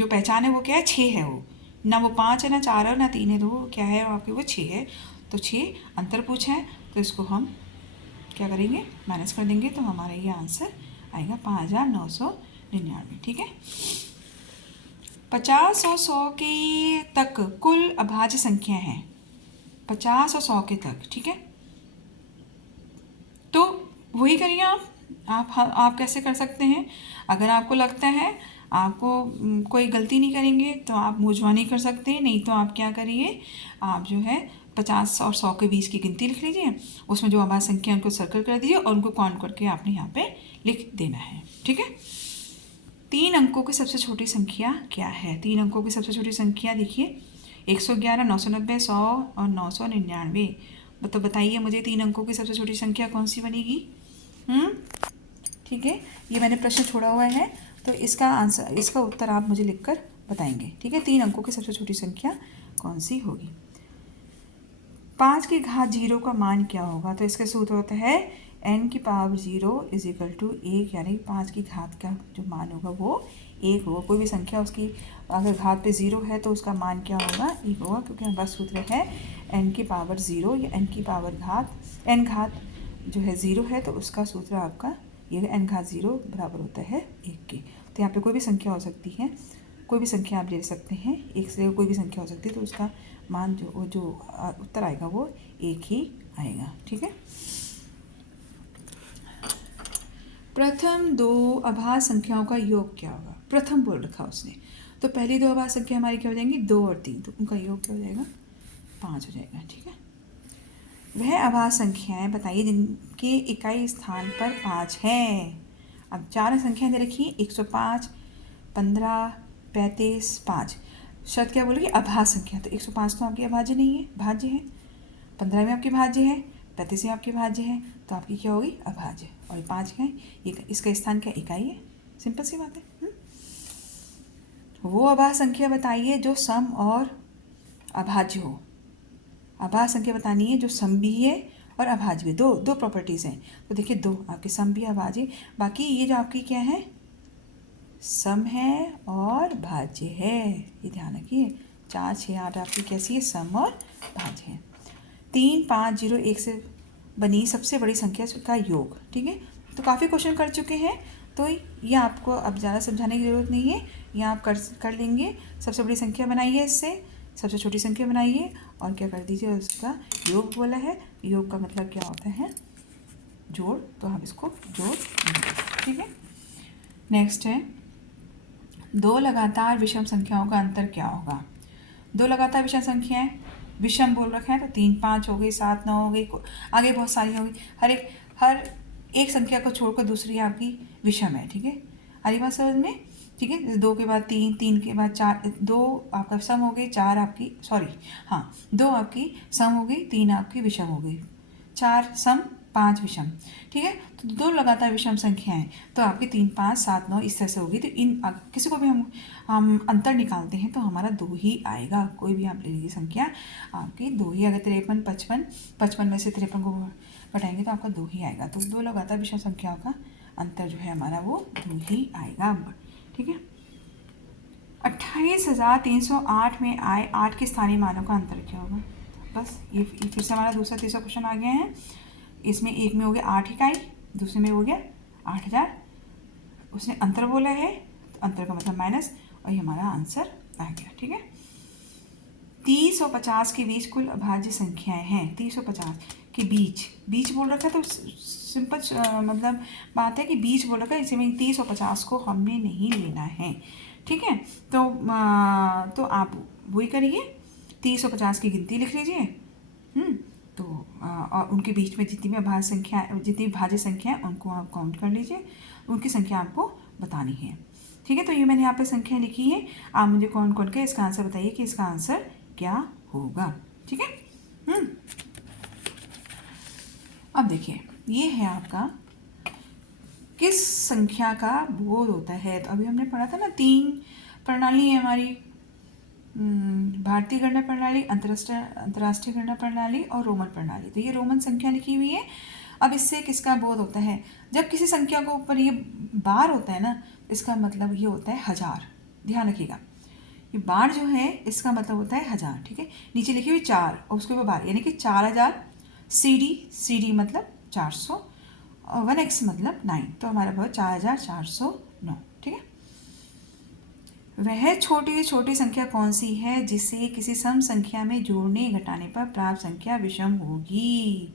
पहचान है वो क्या है, 6 है, वो ना वो 5 है, ना 4 है, ना 3 है, तो वो क्या है आपके, वो 6 है। तो 6 अंतर पूछा है, तो इसको हम क्या करेंगे, माइनस कर देंगे, तो हमारा ये आंसर आएगा 5999, ठीक है। 50 और 100 के तक कुल अभाज्य संख्या है, 50 और 100 के तक, ठीक है। तो वही करिए आप कैसे कर सकते हैं, अगर आपको लगता है आपको कोई गलती नहीं करेंगे तो आप मूंझवण नहीं कर सकते, नहीं तो आप क्या करिए, आप जो है 50 और 100 के बीच की गिनती लिख लीजिए, उसमें जो अभाज्य संख्या उनको सर्कल कर दीजिए और उनको काउंट करके आपने यहाँ पे लिख देना है, ठीक है। 3 अंकों की सबसे छोटी संख्या क्या है, 3 अंकों की सबसे छोटी संख्या देखिए 111, 990, 100 और 999। तो बताइए मुझे 3 अंकों की सबसे छोटी संख्या कौन सी बनेगी। ठीक है, ये मैंने प्रश्न छोड़ा हुआ है, तो इसका आंसर, इसका उत्तर आप मुझे लिखकर बताएंगे, ठीक है। 3 अंकों की सबसे छोटी संख्या कौन सी होगी। 5 की घात 0 का मान क्या होगा। तो इसका सूत्र होता है n की पावर 0 इज इक्वल टू 1, यानी 5 की घात का जो मान होगा वो 1 होगा। कोई भी संख्या उसकी अगर घात पे 0 है तो उसका मान क्या होगा, 1 होगा, क्योंकि हमारा सूत्र है n की पावर 0 या n की पावर घात, n घात जो है 0 है तो उसका सूत्र आपका ये n घात 0 बराबर होता है 1 के। तो यहाँ पे कोई भी संख्या हो सकती है, कोई भी संख्या आप ले सकते हैं, 1 से कोई भी संख्या हो सकती है, तो उसका मान जो उत्तर आएगा वो 1 ही आएगा, ठीक है। प्रथम 2 अभाज्य संख्याओं का योग क्या होगा। प्रथम बोल रखा उसने, तो पहली 2 अभाज्य संख्या हमारी क्या हो जाएंगी, 2 और 3, तो उनका योग क्या हो जाएगा, 5 हो जाएगा, ठीक है। वह अभाज्य संख्याएं बताइए जिनके इकाई स्थान पर 5 है। अब 4 संख्याएं दे रखी हैं, 105, 15, 35, 5। शर्त क्या बोलेगी, अभाज्य संख्या। तो 105 तो आपकी अभाज्य नहीं है, भाज्य है। 15 में आपकी भाज्य है, 35 में आपकी भाज्य है, तो आपकी क्या होगी, अभाज्य। और 5 है, ये इसका स्थान क्या, इकाई है। सिंपल सी बात है। वो अभाज्य संख्या बताइए जो सम और अभाज्य हो। अभाज्य संख्या बतानी है जो सम भी है और अभाज्य भी, दो प्रॉपर्टीज़ हैं। तो देखिए 2 आपके सम भी अभाज्य, बाकी ये जो आपकी क्या है, सम है और भाज्य है, ये ध्यान रखिए। 4, 6, 8 आपकी कैसी है, सम और भाज्य है। 3, 5, 0, 1 से बनी सबसे बड़ी संख्या का योग, ठीक है। तो काफ़ी क्वेश्चन कर चुके हैं, तो ये आपको अब ज़्यादा समझाने की ज़रूरत नहीं है, ये आप कर लेंगे। सबसे बड़ी संख्या बनाइए, इससे सबसे छोटी संख्या बनाइए और क्या कर दीजिए, उसका योग बोला है। योग का मतलब क्या होता है, जोड़, तो हम इसको जोड़ देंगे, ठीक है। नेक्स्ट है 2 लगातार विषम संख्याओं का अंतर क्या होगा। 2 लगातार विषम संख्याएं, विषम बोल रखा है, तो 3, 5 हो गई, 7, 9 हो गई, आगे बहुत सारी हो गई। हर एक संख्या को छोड़कर दूसरी आपकी विषम है, ठीक है। हरी बात समझ में, ठीक है। 2 के बाद 3, 3 के बाद 4, 2 आपका सम हो गई, 4 आपकी, सॉरी हाँ, 2 आपकी सम हो गई, 3 आपकी विषम हो गई, 4 सम, 5 विषम, ठीक है। तो 2 लगातार विषम संख्याएं, तो आपकी 3, 5, 7, 9 इस तरह से होगी। तो इन किसी को भी हम अंतर निकालते हैं तो हमारा 2 ही आएगा। कोई भी आप ले लीजिए संख्या, आपकी 2 ही। अगर 53, 55, 55 में से 53 को घटाएंगे तो आपका 2 ही आएगा। तो 2 लगातार विषम संख्याओं का अंतर जो है हमारा वो 2 ही आएगा, ठीक है। 28,308 में आए 8 के स्थानीय मानों का अंतर क्या होगा। बस ये फिर से हमारा दूसरा तीसरा क्वेश्चन आ गया है। इसमें एक में हो गया 8 इकाई, दूसरे में हो गया 8000, उसने अंतर बोला है, तो अंतर का मतलब माइनस, और ये हमारा आंसर आ गया, ठीक है। 30 और 50 के बीच कुल अभाज्य संख्याएं हैं। 30 और 50 के बीच बोल रखा है, तो सिंपल मतलब बात है कि बीच बोल रखा है, इसमें 30 और 50 को हमने नहीं लेना है, ठीक है। तो आप वही करिए, 30 और 50 की गिनती लिख लीजिए, तो और उनके बीच में जितनी भी अभाज्य संख्या, जितनी भाज्य संख्या है उनको आप काउंट कर लीजिए, उनकी संख्या आपको बतानी है, ठीक है। तो ये मैंने यहाँ पे संख्या लिखी है, आप मुझे कौन कौन के इसका आंसर बताइए कि इसका आंसर क्या होगा, ठीक है। अब देखिए, ये है आपका किस संख्या का बोध होता है। तो अभी हमने पढ़ा था ना, 3 प्रणाली है हमारी, भारतीय गणना प्रणाली, अंतर्राष्ट्रीय गणना प्रणाली और रोमन प्रणाली। तो ये रोमन संख्या लिखी हुई है। अब इससे किसका बोध होता है, जब किसी संख्या को ऊपर ये बार होता है ना, इसका मतलब ये होता है 1000। ध्यान रखिएगा, ये बार जो है इसका मतलब होता है 1000, ठीक है। नीचे लिखी हुई 4 और उसके ऊपर बार, यानी कि 4000। CD मतलब 400 और 1x मतलब 9, तो हमारा बहुत 4409, ठीक है। वह छोटी से छोटी संख्या कौन सी है जिसे किसी सम संख्या में जोड़ने घटाने पर प्राप्त संख्या विषम होगी।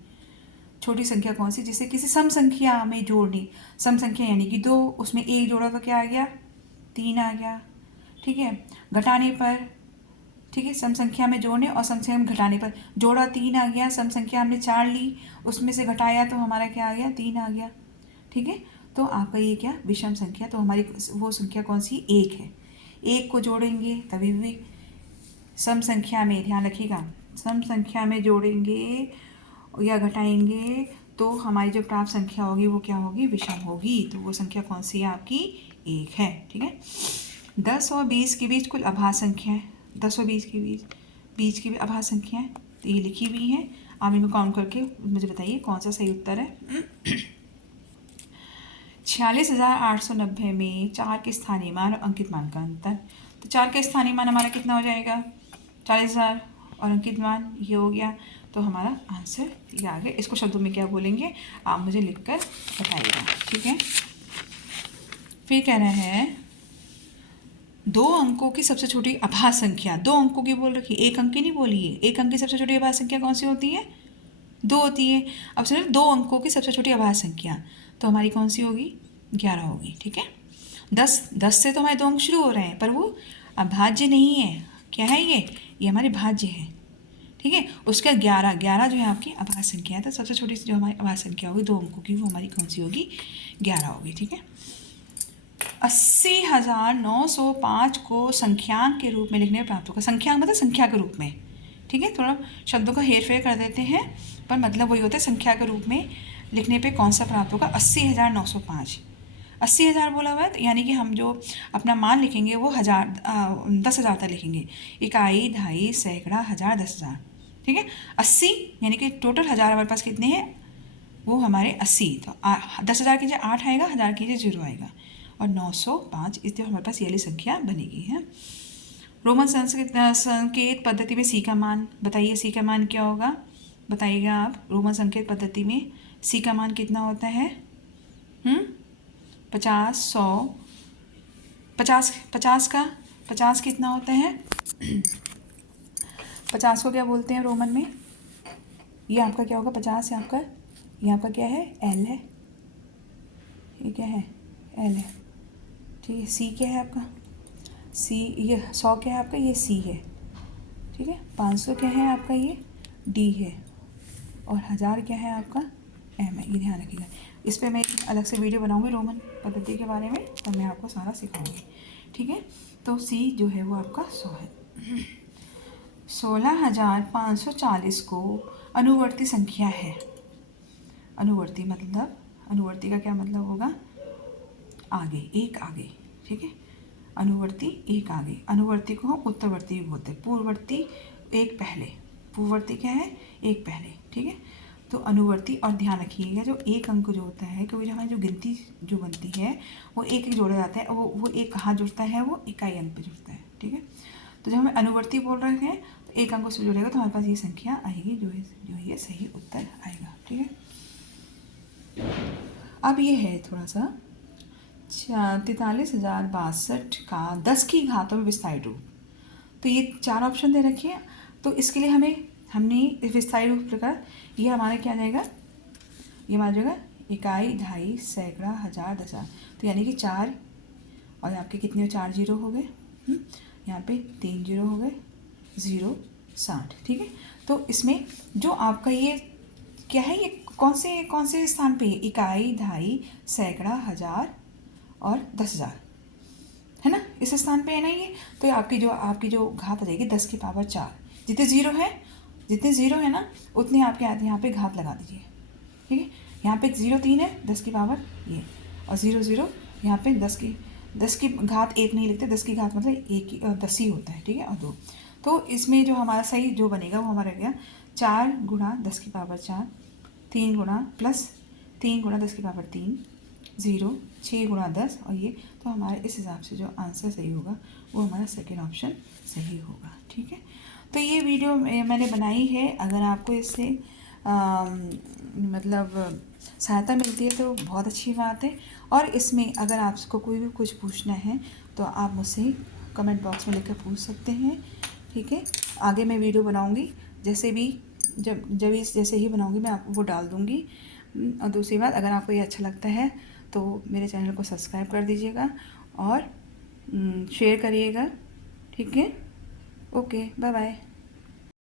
छोटी संख्या कौन सी जिसे किसी सम संख्या में जोड़ने, सम संख्या यानी कि 2, उसमें 1 जोड़ा तो क्या आ गया, 3 आ गया, ठीक है। घटाने पर, ठीक है, सम संख्या में जोड़ने और सम संख्या में घटाने पर, जोड़ा 3 आ गया, सम संख्या हमने 4 ली, उसमें से घटाया तो हमारा क्या आ गया, 3 आ गया, ठीक है। तो आपका ये क्या, विषम संख्या, तो हमारी वो संख्या कौन सी, 1 है। 1 को जोड़ेंगे तभी भी सम संख्या में, ध्यान रखिएगा, सम संख्या में जोड़ेंगे या घटाएंगे तो हमारी जो प्राप्त संख्या होगी वो क्या होगी, विषम होगी। तो वो संख्या कौन सी है आपकी, 1 है। ठीक है, 10 और 20 के बीच कुल आभाज्य संख्या है, 10 और 20 के बीच की भी आभाज्य संख्या है, तो ये लिखी हुई है। आप इनको काउंट करके मुझे बताइए कौन सा सही उत्तर है। 46,890 में 4 के स्थानीय मान और अंकित मान का अंतर। तो 4 के स्थानीय मान हमारा कितना हो जाएगा, 40,000, और अंकित मान ये हो गया। तो हमारा आंसर ये आ गया। इसको शब्दों में क्या बोलेंगे आप मुझे लिखकर बताइएगा। ठीक है, फिर कह रहा है 2 अंकों की सबसे छोटी आभाज्य संख्या, 2 अंकों की बोल रखी, 1 अंक की नहीं बोली है। 1 अंक की सबसे छोटी आभाज्य संख्या कौन सी होती है, 2 होती है। अब सिर्फ 2 अंकों की सबसे छोटी आभाज्य संख्या, तो हमारी कौन सी होगी, 11 होगी। ठीक है, 10 से तो हमारे 2 अंक शुरू हो रहे हैं, पर वो अभाज्य नहीं है। क्या है ये हमारे भाज्य है। ठीक है, उसका 11 जो है आपकी आभाज्य संख्या है। तो सबसे छोटी जो हमारी आभाज्य संख्या होगी 2 अंकों की, वो हमारी कौन सी होगी, 11 होगी। ठीक है, 80,905 को संख्यांक के रूप में लिखने में प्राप्त होगा। संख्यांक मतलब संख्या के रूप में। ठीक है, थोड़ा शब्दों का हेर फेर कर देते हैं, पर मतलब वही होता है, संख्या के रूप में लिखने पे कौन सा प्राप्त होगा, 80,905। 80,000 बोला हुआ है, तो यानी कि हम जो अपना मान लिखेंगे वो 10,000 तक लिखेंगे। इकाई, दहाई, सैकड़ा, हज़ार, 10,000। ठीक है, 80 यानी कि टोटल हज़ार हमारे पास कितने हैं, वो हमारे 80। तो 10,000 कीजिए 8 आएगा, 1000 कीजिए 0 आएगा, और 905 इसलिए हमारे पास ये वाली संख्या बनेगी है। रोमन संकेत पद्धति में सी का मान बताइए, सी का मान क्या होगा बताइएगा आप। रोमन संकेत पद्धति में सी का मान कितना होता है, 50, 100, 50 कितना होता है, 50 को क्या बोलते हैं रोमन में, ये आपका क्या होगा, 50 है आपका, ये आपका क्या है, एल है, ये क्या है, एल है। ठीक है, सी क्या है आपका, सी, ये 100 क्या है आपका, ये सी है। ठीक है, 500 क्या है आपका, ये डी है, और 1000 क्या है आपका, एम है। ये ध्यान रखिएगा, इस पर मैं एक अलग से वीडियो बनाऊंगी रोमन पद्धति के बारे में, तो मैं आपको सारा सिखाऊंगी। ठीक है, तो सी जो है वो आपका 100 है। 16,540 को अनुवर्ती संख्या है। अनुवर्ती मतलब, अनुवर्ती का क्या मतलब होगा, आगे, एक आगे। ठीक है, अनुवर्ती एक आगे। अनुवर्ती को हम उत्तरवर्ती भी बोलते हैं, पूर्ववर्ती एक पहले, पूर्ववर्ती क्या है, एक पहले। ठीक है, तो अनुवर्ती, और ध्यान रखिएगा जो एक अंक जो होता है, क्योंकि जो हमारी जो गिनती जो बनती है वो एक एक जोड़ा जाता है, वो एक कहाँ जुड़ता है, वो इकाई अंक पे जुड़ता है। ठीक है, तो जब हमें अनुवर्ती बोल रहे हैं तो एक अंक से जुड़ेगा, तो हमारे पास ये संख्या आएगी, जो है ये सही उत्तर आएगा। ठीक है, अब ये है थोड़ा सा 43,062 का 10 की घातों में विस्तारित रूप। तो ये 4 ऑप्शन दे रखे हैं, तो इसके लिए हमने विस्तारित रूप प्रकार, ये हमारा क्या जाएगा, ये हमारा जाएगा इकाई, दहाई, सैकड़ा, हज़ार, 10,000। तो यानी कि 4, और आपके कितने 4 जीरो हो गए, यहाँ पे 3 जीरो हो गए, 0, 60। ठीक है, तो इसमें जो आपका ये क्या है, ये कौन से स्थान पे है, इकाई, दहाई, सैकड़ा, हज़ार और 10,000 है ना, इस स्थान पे है ना ये। तो आपकी जो घात आ जाएगी 10 की पावर 4। जितने ज़ीरो है ना, उतने आपके यहाँ पे घात लगा दीजिए। ठीक है, यहाँ पे 0 3 है, 10 की पावर ये, और 0 0 यहाँ पे 10 की घात 1 नहीं लिखते, 10 की घात मतलब 10 ही होता है। ठीक है, और 2, तो इसमें जो हमारा सही जो बनेगा वो हमारा गया 4 गुणा 10 की पावर 4, 3 गुणा प्लस 3 गुणा 10 की पावर 3, 0, 6 गुणा 10, और ये, तो हमारे इस हिसाब से जो आंसर सही होगा वो हमारा सेकेंड ऑप्शन सही होगा। ठीक है, तो ये वीडियो मैंने बनाई है, अगर आपको इससे मतलब सहायता मिलती है तो बहुत अच्छी बात है। और इसमें अगर आपको कोई भी कुछ पूछना है तो आप मुझसे कमेंट बॉक्स में लिखकर पूछ सकते हैं। ठीक है, आगे मैं वीडियो बनाऊंगी, जैसे ही बनाऊंगी मैं आपको वो डाल दूंगी। और दूसरी बात, अगर आपको ये अच्छा लगता है तो मेरे चैनल को सब्सक्राइब कर दीजिएगा और शेयर करिएगा। ठीक है, ओके, बाय बाय।